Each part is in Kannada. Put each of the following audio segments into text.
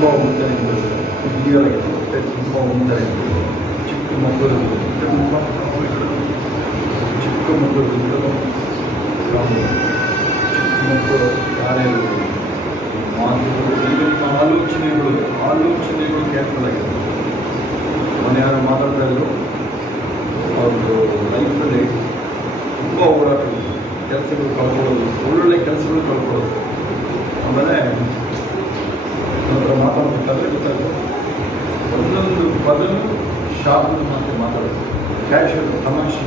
ತುಂಬ ಉಂಟನೆ ಹಿರಿಯರಾಗಿ ತುಂಬ ಉಂಟನೆ ಚಿಕ್ಕ ಮಕ್ಕಳು ಚಿಕ್ಕ ಮಕ್ಕಳು ಕಾರ್ಯಗಳು ಮಾತುಗಳು ಈಗಿನ ಆಲೋಚನೆಗಳು ಕೇರ್ಫುಲ್ ಆಗಿದೆ. ಮನೆಯಾರು ಮಾತಾಡ್ತಾ ಇದ್ರು, ಅವ್ರದ್ದು ಲೈಫಲ್ಲಿ ತುಂಬ ಓಡಾಟಗಳು, ಕೆಲಸಗಳು ಕಳ್ಕೊಳ್ಳೋದು, ಒಳ್ಳೊಳ್ಳೆ ಕೆಲಸಗಳು ಕಳ್ಕೊಳ್ಳೋದು. ಆಮೇಲೆ ನಂತರ ಮಾತಾಡ್ಬೇಕಾದ್ರೆ ಗೊತ್ತಾಗುತ್ತೆ ಒಂದೊಂದು ಪದನು ಶಾರ್ಪ್ ಮಾತಾಡೋದು, ಕ್ಯಾಶುವಲ್ ತಮಾಷೆ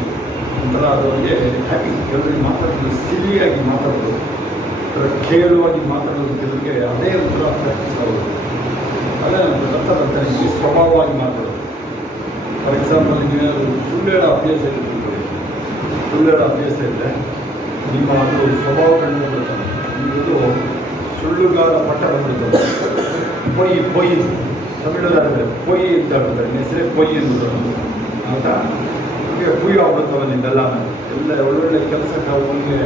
ಒಂಥರ ಅದರಿಗೆ ಹ್ಯಾಪಿ. ಕೆಲವರಿಗೆ ಮಾತಾಡೋದು ಸಿಲಿಯಾಗಿ ಮಾತಾಡೋದು, ಖೇಳುವಾಗಿ ಮಾತಾಡೋದು, ಕೆಲವರಿಗೆ ಅದೇ ಒಂಥರ ಪ್ರಾಕ್ಟೀಸ್ ಆಗೋದು. ಅದೇ ಅರ್ಥ ಬರ್ತಾನೆ ಈ ಸ್ವಭಾವವಾಗಿ ಮಾತಾಡೋದು. ಫಾರ್ ಎಕ್ಸಾಂಪಲ್, ನೀವೇನಾದರೂ ಸುಳ್ಳು ಹೇಳೋ ಅಭ್ಯಾಸ ಇರುತ್ತೆ, ಸುಳ್ಳು ಹೇಳೋ ಅಭ್ಯಾಸ ಇದ್ದರೆ ನಿಮ್ಮ ಅದು ಸ್ವಭಾವ ಕಂಡು ಬಿಡ್ತಾನೆ. ನಿಮ್ಮದು ಸುಳ್ಳುಗಾರ ಪಟ್ಟ ಬಂದ್ಬಿಡ್ತಾರೆ. ಪೊಯ್ಯಿ ತಮಿಳಲ್ಲಿ ಪೊಯ್ಯಿ ಅಂತ ಹೇಳ್ತಾರೆ, ನಿಮ್ಮ ಹೆಸರೇ ಪೊಯ್ಯಿ ಅಂತ ಆಯಿತಾ. ನಿಮಗೆ ಪುಯ್ಯ ಆಗ್ಬಿಡ್ತವೆ ನಿಮ್ಮೆಲ್ಲ ಎಲ್ಲ ಒಳ್ಳೊಳ್ಳೆ ಕೆಲಸಕ್ಕೆ ಅವನಿಗೆ.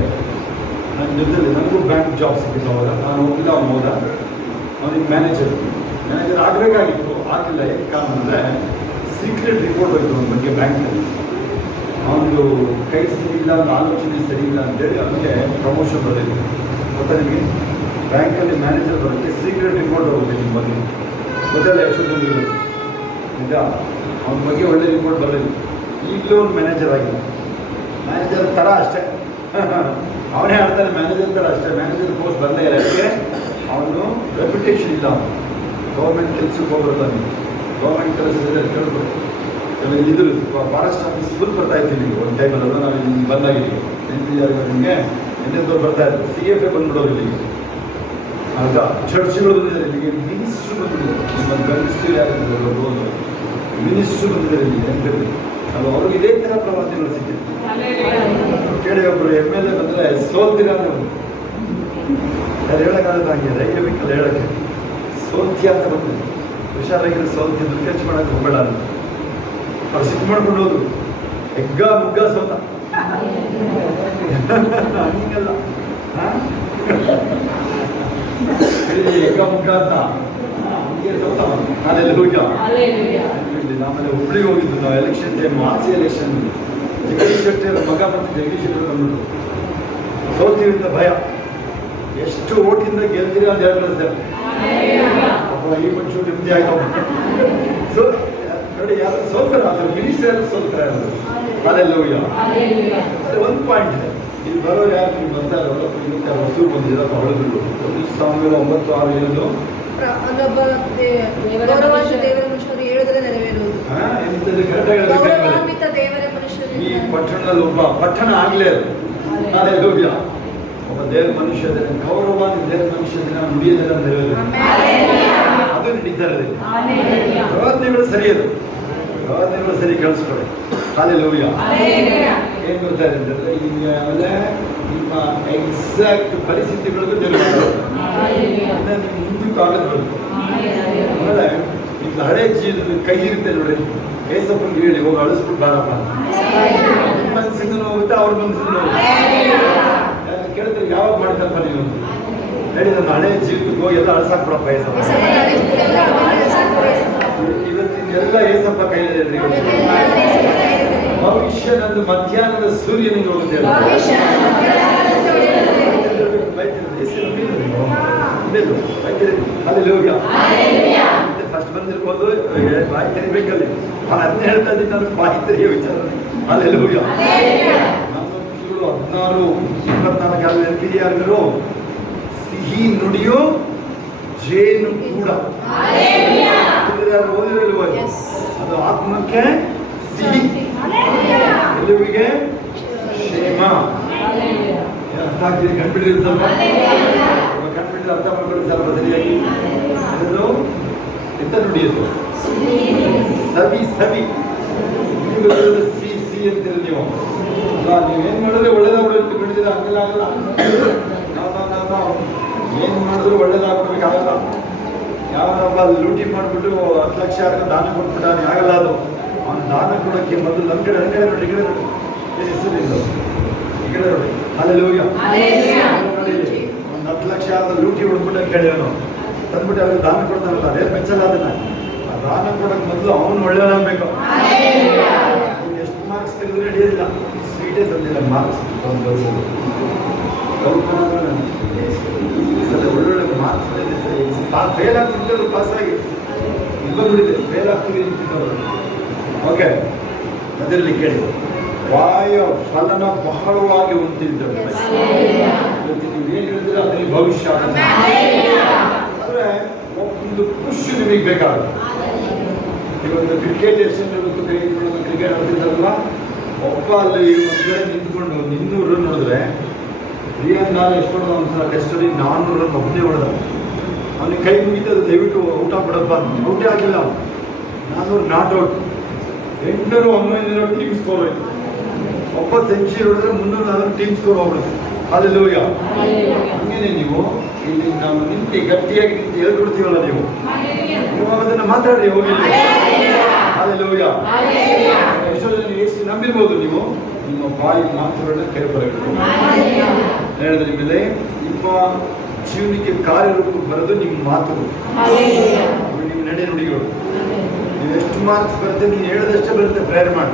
ನನ್ನ ಜೊತೆಲಿ ನನಗೂ ಬ್ಯಾಂಕ್ ಜಾಬ್ ಸಿಕ್ಕಿತ್ತು ಅವಾಗ. ನಾನು ಹೋಗಿಲ್ಲ, ಅವನು ಹೋದ. ಅವನಿಗೆ ಮ್ಯಾನೇಜರ್ ಆಗಬೇಕಾಗಿತ್ತು, ಆಗಿಲ್ಲ. ಯಾಕೆ ಕಾರಣ ಅಂದರೆ ಸೀಕ್ರೆಟ್ ರಿಪೋರ್ಟ್ ಹೋಯ್ತು ಅವನ ಬಗ್ಗೆ ಬ್ಯಾಂಕ್ನಲ್ಲಿ. ಅವನದು ಕೈ ಸರಿ ಇಲ್ಲ, ಒಂದು ಆಲೋಚನೆ ಸರಿ ಇಲ್ಲ ಅಂತೇಳಿ ಅವನಿಗೆ ಪ್ರಮೋಷನ್ ಬರಲಿಲ್ಲ. ಗೊತ್ತಾ ನಿಮಗೆ? ಬ್ಯಾಂಕಲ್ಲಿ ಮ್ಯಾನೇಜರ್ ಬರೋಕ್ಕೆ ಸೀಕ್ರೆಟ್ ರಿಪೋರ್ಟ್ ಹೋಗುತ್ತೆ ನಿಮ್ಮ ಬಗ್ಗೆ. ಗೊತ್ತಲ್ಲ ಯಶೋಧನಿಗೆ ನಿಜ, ಅವನ ಬಗ್ಗೆ ಒಳ್ಳೆ ರಿಪೋರ್ಟ್ ಬರಲಿಲ್ಲ. ಈಗಲೂ ಒಂದು ಮ್ಯಾನೇಜರ್ ಆಗಿಲ್ಲ. ಮ್ಯಾನೇಜರ್ ಥರ ಅಷ್ಟೇ, ಅವನೇ ಆಡ್ತಾನೆ ಮ್ಯಾನೇಜರ್ ಥರ ಅಷ್ಟೇ. ಮ್ಯಾನೇಜರ್ ಪೋಸ್ಟ್ ಬರಲೇ ಇಲ್ಲ. ಯಾಕೆ? ಅವನು ರೆಪ್ಯುಟೇಷನ್ ಇಲ್ಲ. ಅವನು ಗೌರ್ಮೆಂಟ್ ಕೆಲಸಕ್ಕೆ ಹೋಗ್ಬರ್ತಾನೆ. ಗೌರ್ಮೆಂಟ್ ಕೆಲಸದಲ್ಲಿ ಕೇಳ್ಬೋದು. ಇದು ಫಾರೆಸ್ಟ್ ಆಫೀಸ್ ಫುಲ್ ಬರ್ತಾ ಇರ್ತೀವಿ ನೀವು ಒಂದು ಟೈಮಲ್ಲ. ನಾವು ಇಲ್ಲಿ ಬಂದಾಗಿದ್ದೀವಿ ನಿಮಗೆ ಎಂತೆಂಥವ್ರು ಬರ್ತಾ ಇದ್ರು. CFA ಬಂದ್ಬಿಡೋರು ಇಲ್ಲಿಗೆ. ಆಗ ಚರ್ಚ್ಗಳು ಬಂದಿದ್ದಾರೆ ಇಲ್ಲಿಗೆ, ಮಿನಿಸ್ಟ್ರು ಬಂದಿದ್ದಾರೆ. ನಿಮ್ಮ ಗಂಡಸ್ರು ಯಾರು ಮಿನಿಸ್ಟ್ರು ಬಂದಿದ್ದಾರೆ ಇಲ್ಲಿ ನೆನಪಿರಲಿ. ಅದು ಅವ್ರಿಗೆ ಇದೇ ಥರ ಪ್ರವಾದಿಗಳು ಸಿಕ್ಕಿತ್ತು. ಕೇಳಿ ಒಬ್ಬರು MLA ಬಂದರೆ ಸೋಲ್ತೀರ ಯಾರು ಹೇಳೋಕ್ಕಾಗಲ್ಲ. ಹಂಗೆ ರೈಲ್ವೆಕ್ಕಲ್ಲ ಹೇಳೋಕ್ಕೆ ಸೋಲ್ತಿಯ ಅಂತ ಬಂದಿದೆ. ಹುಷಾರಾಗಿರೋ ಸೋಲ್ತಿದ್ರು, ಖರ್ಚು ಮಾಡೋಕ್ಕೆ ಹೋಗಬೇಡ ಅಂತ. ಅವ್ರು ಸಿಕ್ ಮಾಡ್ಕೊಂಡು ಹೋದ್ರು. ಎಗ್ಗ ಮುಗ್ಗ ಸೋತ ಹಂಗಲ್ಲ ಎಗ್ಗ ಮುಗ್ಗ ಅಂತ ಹಂಗೆ ಸೋತ. ನಾನೆಲ್ಲ ಹೋಗ್ಯ. ಆಮೇಲೆ ಹುಬ್ಳಿಗೆ ಹೋಗಿದ್ದು ನಾವು ಎಲೆಕ್ಷನ್ ಟೈಮ್, ಆಚೆ ಎಲೆಕ್ಷನ್. ಜಗದೀಶ್ ಶೆಟ್ಟಿ ಅವ್ರ ಮಗ ಮತ್ತು ಜಗದೀಶ್ ಶೆಟ್ಟಿ ಬಂದ್ಬಿಟ್ಟು ಸೋಲ್ತೀವಿ ಅಂತ ಭಯ. ಎಷ್ಟು ಓಟಿಂದ ಗೆಲ್ತೀರಿ ಅಂತ ಹೇಳ್ತಾರೆ. ಈ ಮನುಷ್ಯರು ನಿಮ್ಮದೇ ಆಯ್ತು. ಸೊ ನೋಡಿ, ಯಾರು ಸೋಲ್ತಾರೆ, ಅದ್ರ ಮಿನಿಸ್ಟರ್ ಯಾರು ಸೋಲ್ತಾರೆ ಅನ್ನೋದು. ಅಲ್ಲೆಲ್ಲ ಅದೇ ಒಂದು ಪಾಯಿಂಟ್ ಇದೆ. ಇಲ್ಲಿ ಬರೋರು ಯಾರು ನೀವು ಬರ್ತಾ ಇರೋಲ್ಲ, ಇವತ್ತು ಹೊಸೂರು ಬಂದಿದ್ದಾರೆ ಹೊಳಗಳು 1909 ಈ ಪಟ್ಟಣದಲ್ಲಿ ಒಬ್ಬ ಪಟ್ಟಣ ಆಗ್ಲೇ ಅಲ್ಲೆಲ್ಲ ಒಬ್ಬ ದೇವ್ರ ಮನುಷ್ಯ ಇದ್ದಾರೆ. ಗೌರವಾದ ದೇವ್ರ ಮನುಷ್ಯ ದಿನ ನುಡಿಯೋದಿಲ್ಲ ನೆರವೇರು, ಅದು ನಡೀತಾ ಇರೋದು. ಪ್ರವಚನಗಳು ಸರಿಯದು, ಪ್ರವಚನಗಳು ಸರಿ ಕಳಿಸ್ಕೊಡಿ. ಹಾಲೆಲೂಯ. ಏನು ಗೊತ್ತಾ ಇದೆ ಅಂತಂದರೆ, ಈಗ ಆಮೇಲೆ ನಿಮ್ಮ ಎಕ್ಸಾಕ್ಟ್ ಪರಿಸ್ಥಿತಿಗಳಿಗೂ ದೇವರು ನಿಮ್ಮ ಮುಂದಕ್ಕೆ ಆಗೋದು. ಆಮೇಲೆ ಈಗ ಹಳೆ ಜೀವನದ ಕೈ ಇರುತ್ತೆ ನೋಡಿ, ಏಸಪ್ಪನಿಗೆ ಹೇಳಿ ಹೋಗಿ ಅಳಿಸ್ಬಿಟ್ಟು ಬಾರಪ್ಪ. ನಿಮ್ಮ ಮನಸ್ಸಿಂದನೂ ಹೋಗುತ್ತೆ, ಅವ್ರ ಮನಸ್ಸಿಂದನೂ ಹೋಗುತ್ತೆ. ಕೇಳಿದ್ರೆ ಯಾವಾಗ ಮಾಡ್ತಪ್ಪ ನೀನು ಹೇಳಿ, ನನ್ನ ಹಳೆ ಜೀವನಕ್ಕೆ ಹೋಗಿ ಎಲ್ಲ ಅಳಿಸಾಕ್ಬಿಡಪ್ಪ ಏಸಪ್ಪ. ಇವತ್ತಿನೆಲ್ಲ ಏಸಪ್ಪ ಕೈಯಲ್ಲಿ ಭವಿಷ್ಯ ನಂದು ಮಧ್ಯಾಹ್ನದ ಸೂರ್ಯನಿಗೆ ಹೋಗುತ್ತೆ. ಫಸ್ಟ್ ಬಂದಿರ್ಬೋದು, ಬಾಯಿ ತೆರಿಬೇಕಲ್ಲಿ. ನಾನು ಅದನ್ನೇ ಹೇಳ್ತಾ ಇದ್ದೀನಿ, ನಾನು ಬಾಯಿ ತೆರಿಯೋ ವಿಚಾರ. ಅಲ್ಲೆಲ್ಲೂಯ್ಯ. ನಮ್ಮ 16-24 ಕಿರಿಯಾರು ಸಿಹಿ ನುಡಿಯೋ ಜೇನು ಕೂಡ ಓದಿರಲ್ವ? ಅದು ಆತ್ಮಕ್ಕೆ ಸಿಹಿ, ಎಲ್ಲಿಗೆ ಕ್ಷೇಮ. ಅರ್ಥ ಆಗ್ತಿದೆ? ಕಂಡುಬಿಟ್ಟಿರ್ತಲ್ವ? ಕಂಡುಬಿಟ್ಟಿದ್ರೆ ಅರ್ಥ ಮಾಡ್ಕೊಳ್ಳಿ ಸ್ವಲ್ಪ ಸರಿಯಾಗಿ. ಅದು ಎಂತ ನುಡಿಯೋದು? ಸವಿ ಸವಿ. ಸಿ ಅಂತೀರಿ ನೀವು. ನೀವೇನು ಮಾಡಿದ್ರೆ ಒಳ್ಳೇದಾಗ್ಬಿಡುತ್ತೆ, ಬಿಡಿದ್ರೆ ಹಂಗೆಲ್ಲ ಆಗಲ್ಲ. ನಾವು ಏನು ಮಾಡಿದ್ರು ಒಳ್ಳೇದಾಗ್ಬಿಡ್ಬೇಕಾಗಲ್ಲ. ಯಾವನೊಬ್ಬ ಲೂಟಿ ಮಾಡಿಬಿಟ್ಟು 10 ಲಕ್ಷ ದಾನ ಕೊಟ್ಬಿಟ್ಟಾನೆ, ಆಗಲ್ಲ ಅದು. ಅವನು ದಾನ ಕೊಡೋಕ್ಕೆ ಮೊದಲು ನಮ್ಮ ಕಡೆ ನೋಡಿ, ಈ ಕಡೆ ನೋಡಿ, ಹೆಸರಿಲ್ಲ ಈ ಕಡೆ ನೋಡಿ. ಅಲ್ಲೆಲ್ಲೂಯ್ಯ. ಒಂದು 10 ಲಕ್ಷ ಲೂಟಿ ಹೊಡ್ಬಿಟ್ಟ ಕೇಳಿ ಅವನು ತಂದ್ಬಿಟ್ಟು ಅವ್ರಿಗೆ ದಾನ ಕೊಡ್ತಾನಲ್ಲ, ಅದೇ ಮೆಚ್ಚಲ್ಲ ಅದನ್ನ. ಆ ದಾನ ಕೊಡೋಕೆ ಮೊದಲು ಅವನು ಒಳ್ಳೆಯವನಾಗಬೇಕು. ಎಷ್ಟು ಮಾರ್ಕ್ಸ್ ತೆಗೆದು ನಡೆಯೋದಿಲ್ಲ, ಸ್ವೀಟೇ ತಂದಿಲ್ಲ ಮಾರ್ಕ್ಸ್ ಒಳ್ಳೊಳ್ಳೆ ಮಾರ್ಕ್ಸ್ ಫೇಲ್ ಆಗ್ತಿದ್ದವರು ಪಾಸಾಗಿ ಇಬ್ಬರಿದೆ, ಫೇಲ್ ಆಗ್ತೀವಿ ಅಂತಿದ್ದವರು. ಓಕೆ, ಅದರಲ್ಲಿ ಕೇಳಿ ವಾಯ ಫಲನ ಬಹಳವಾಗಿ ಹೊಂದಿದ್ದವು. ನೀವು ಏನು ಹೇಳಿದ್ರೆ ಅದರಲ್ಲಿ ಭವಿಷ್ಯ ಅಂದ್ರೆ ಒಂದು ಪುಷ್ ನಿಮಗೆ ಬೇಕಾಗುತ್ತೆ. ಇವತ್ತು ಕ್ರಿಕೆಟ್ ಎಷ್ಟು ಕ್ರಿಕೆಟ್ ಆಡ್ತಿದ್ದಾರಲ್ವ, ಒಬ್ಬ ಅಲ್ಲಿ ಒಂದು ಕಡೆ ನಿಂತ್ಕೊಂಡು 200 ರನ್ ನೋಡಿದ್ರೆ ರಿಯಾನ್ ನಾನು ಎಷ್ಟು ಹೊಡೆದ ಒಂದ್ಸಲ ಟೆಸ್ಟಲ್ಲಿ 400 ರನ್ ಒಬ್ಬನೇ ಹೊಡೆದ. ಅವನಿಗೆ ಕೈ ಮುಗಿತದೆ, ದಯವಿಟ್ಟು ಔಟ್ ಆಗ್ಬಿಡಪ್ಪ, ಔಟೇ ಆಗಿಲ್ಲ. 400 ನಾಟ್ ಔಟ್. 800-900 ಟೀಮ್ ಸ್ಕೋರ್ ಹೋಯ್ತು. ಒಬ್ಬ ಸೆಂಚುರಿ ಹೊಡೆದ್ರೆ 300 ಟೀಮ್ ಸ್ಕೋರ್ ಹೋಗ್ಬಿಡುತ್ತೆ. ಹಲ್ಲೆಲೂಯಾ. ಹಂಗೇನೆ ನೀವು ಇಲ್ಲಿ ನಾವು ನಿಂತು ಗಟ್ಟಿಯಾಗಿ ನಿಂತು ಹೇಳ್ಕೊಡ್ತೀವಲ್ಲ, ನೀವು ಅದನ್ನ ಮಾತಾಡ್ರಿ ಹೋಗಿಲ್ಲ. ಹಲ್ಲೆಲೂಯಾ. ಎಷ್ಟೋ ಜನ ಎಷ್ಟು ನಂಬಿರ್ಬೋದು ನೀವು, ನಿಮ್ಮ ಬಾಯಿ ಮಾತುಗಳನ್ನ ಕೈಬರಬೇಕು. ಹೇಳಿದ್ರೆ ಮೇಲೆ ನಿಮ್ಮ ಜೀವನಕ್ಕೆ ಕಾರ್ಯರೂಪ ಬರೋದು ನಿಮ್ಮ ಮಾತುಗಳು, ನಿಮ್ಮ ನಡೆ ನುಡಿಗಳು. ನೀವು ಎಷ್ಟು ಮಾರ್ಕ್ಸ್ ಬರುತ್ತೆ, ನೀನು ಹೇಳೋದಷ್ಟೇ ಬರುತ್ತೆ. ಪ್ರೇಯರ್ ಮಾಡಿ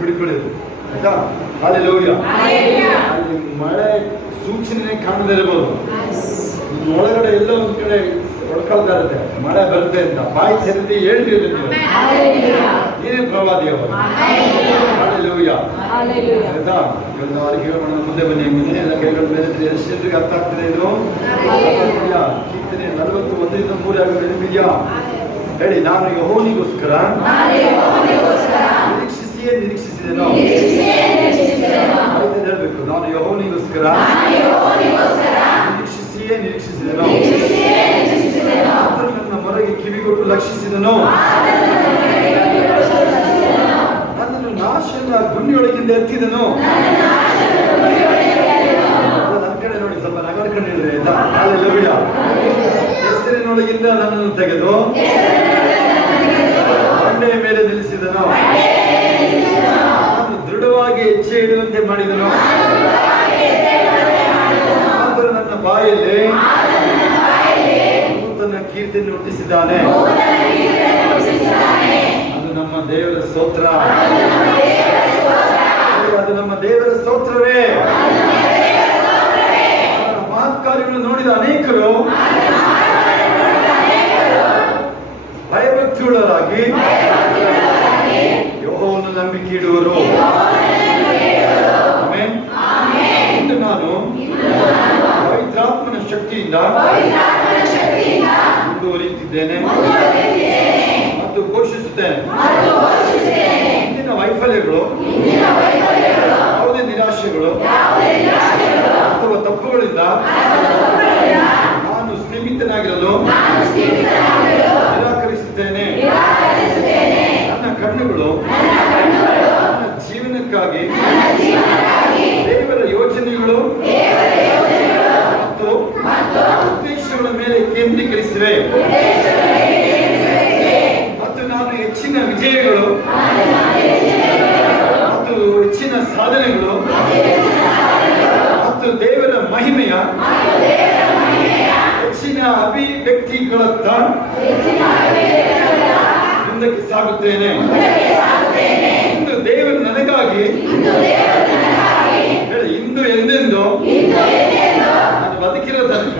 ಬಿಡ್ಕೊಳ್ಳೋದು ಆಯ್ತಾ. ಹಲ್ಲೆಲೂಯಾ. ಅಲ್ಲಿ ಮಳೆ ಸೂಚನೆ ಕಾಣದೇ ಇರ್ಬೋದು, ಒಳಗಡೆ ಎಲ್ಲ ಒಂದ್ ಕಡೆ ಹೊಡ್ಕೊಳ್ತಾ ಇರುತ್ತೆ, ಮಳೆ ಬರುತ್ತೆ ಅಂತ ಬಾಯಿ ತೆರೆದು ಹೇಳ್ತಿರುತ್ತೆ. ನೀನೇ ಪ್ರವಾದಿ ಅವರು. ಹಲ್ಲೆಲೂಯಾ. ಆಯ್ತಾ. ಇವತ್ತು ಅವ್ರಿಗೆ ಹೇಳೋಣ, ಮುಂದೆ ಬನ್ನಿ, ಮುಂದೆ ಎಲ್ಲ ಕೈಗಳ ಮೇಲೆ ಎಷ್ಟು ಜನರಿಗೆ ಅರ್ಥ ಆಗ್ತದೆ ಇದು? ಕೀರ್ತನೆ 41-3 ಇದೆಯಾ? ಹೇಳಿ, ನಾನು ಯೆಹೋವನಿಗೋಸ್ಕರ ನಿರೀಕ್ಷಿಸಿದೆನೋ. ಹೇಳ್ಬೇಕು, ನಾನು ಯೆಹೋವನಿಗೋಸ್ಕರ ನಿರೀಕ್ಷಿಸಿದೆನೋ. ನನ್ನ ಮೊರೆಗೆ ಕಿವಿಗೊಟ್ಟು ಲಕ್ಷಿಸಿದನು. ನನ್ನನ್ನು ನಾಶದ ಗುಂಡಿಯೊಳಗಿಂದ ಎತ್ತಿದನು. ನನ್ನ ಕಡೆ ನೋಡಿ, ಸ್ವಲ್ಪ ನಗಡ್ಕೊಂಡು ಹೇಳಿದ್ರೆ ಆಯ್ತಾ. ಹಲ್ಲೆಲೂಯಾ. ಹೆಸರಿನೊಳಗಿಂದ ನನ್ನನ್ನು ತೆಗೆದು ಬಂಡೆಯ ಮೇಲೆ ನಿಲ್ಲಿಸಿದನು. ನಾನು ದೃಢವಾಗಿ ಹೆಜ್ಜೆ ಇಡುವಂತೆ ಮಾಡಿದನು. ಆದರೂ ನನ್ನ ಬಾಯಲ್ಲಿ ನೂತನ ಕೀರ್ತಿಯನ್ನು ಹುಟ್ಟಿಸಿದ್ದಾನೆ. ಅದು ನಮ್ಮ ದೇವರ ಸ್ತೋತ್ರ. ಅದು ನಮ್ಮ ದೇವರ ಸ್ತೋತ್ರವೇ. ಮಹತ್ಕಾರ್ಯಗಳನ್ನು ನೋಡಿದ ಅನೇಕರು ಭಯಭಕ್ತಿಯುಳ್ಳವರಾಗಿ ಯೆಹೋವನನ್ನು ನಂಬಿಕೆ ಇಡುವರು. ಇಂದು ನಾನು ಪವಿತ್ರಾತ್ಮನ ಶಕ್ತಿಯಿಂದ ಮುಂದುವರಿಯುತ್ತಿದ್ದೇನೆ ಮತ್ತು ಘೋಷಿಸುತ್ತೇನೆ. ಇಂದಿನ ವೈಫಲ್ಯಗಳು, ಯಾವುದೇ ನಿರಾಶೆಗಳು ಅಥವಾ ತಪ್ಪುಗಳಿಂದ ನಾನು ಸ್ಥಿಮಿತನಾಗಿರಲು ನಿರಾಕರಿಸುತ್ತೇನೆ. ನನ್ನ ಕಣ್ಣುಗಳು ನನ್ನ ಜೀವನಕ್ಕಾಗಿ ದೇವರ ಯೋಜನೆಗಳು ಮತ್ತು ಉದ್ದೇಶಗಳ ಮೇಲೆ ಕೇಂದ್ರೀಕರಿಸಿವೆ. ಮತ್ತು ನಾನು ಹೆಚ್ಚಿನ ವಿಜಯಗಳು ಮತ್ತು ಹೆಚ್ಚಿನ ಸಾಧನೆಗಳು ಮತ್ತು ದೇವರ ಮಹಿಮೆಯ ಹೆಚ್ಚಿನ ಅಭಿವ್ಯಕ್ತಿಗಳತ್ತ ಮುಂದಕ್ಕೆ ಸಾಗುತ್ತೇನೆ. ಇಂದು ದೇವರು ನನಗಾಗಿ ಹೇಳಿ, ಇಂದು ಎಂದೆಂದು ನಾನು ಬದುಕಿರೋ ತನಕ,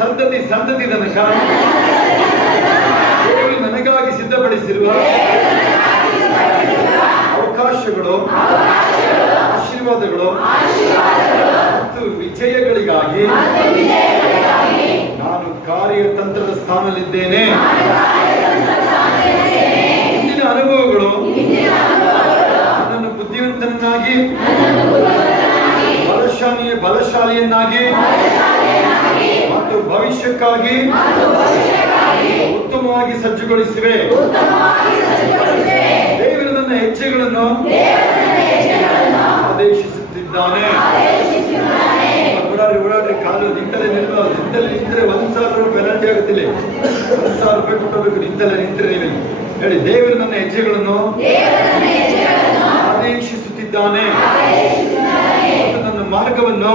ಸಂತತಿ ತನಕ ದೇವರು ನನಗಾಗಿ ಸಿದ್ಧಪಡಿಸಿರುವ ಅವಕಾಶಗಳು, ಆಶೀರ್ವಾದಗಳು ಮತ್ತು ವಿಜಯಗಳಿಗಾಗಿ ನಾನು ಕಾರ್ಯತಂತ್ರದ ಸ್ಥಾನದಲ್ಲಿದ್ದೇನೆ. ಇಂದಿನ ಅನುಭವಗಳು ನನ್ನನ್ನು ಬುದ್ಧಿವಂತನನ್ನಾಗಿ, ಬಲಶಾಲಿಯನ್ನಾಗಿ ಮತ್ತು ಭವಿಷ್ಯಕ್ಕಾಗಿ ಉತ್ತಮವಾಗಿ ಸಜ್ಜುಗೊಳಿಸಿವೆ. ದೇವರು ನನ್ನ ಹೆಜ್ಜೆಗಳನ್ನು ಆದೇಶಿಸುತ್ತಿದ್ದಾನೆ. ಓಡಾಡ್ರಿ, ಕಾಲು ನಿಂತಲೇ ನಿಂತರೆ 1,000 ಪೆನಾಲ್ಟಿ ಆಗುತ್ತಿಲ್ಲ. 1,000 ರೂಪಾಯಿ ಕೊಟ್ಟಬೇಕು ನಿಂತಲೇ ನಿಂತರೆ. ನೀವು ಹೇಳಿ, ದೇವರು ನನ್ನ ಹೆಜ್ಜೆಗಳನ್ನು ಆದೇಶಿಸುತ್ತಿದ್ದಾನೆ ಮತ್ತು ನನ್ನ ಮಾರ್ಗವನ್ನು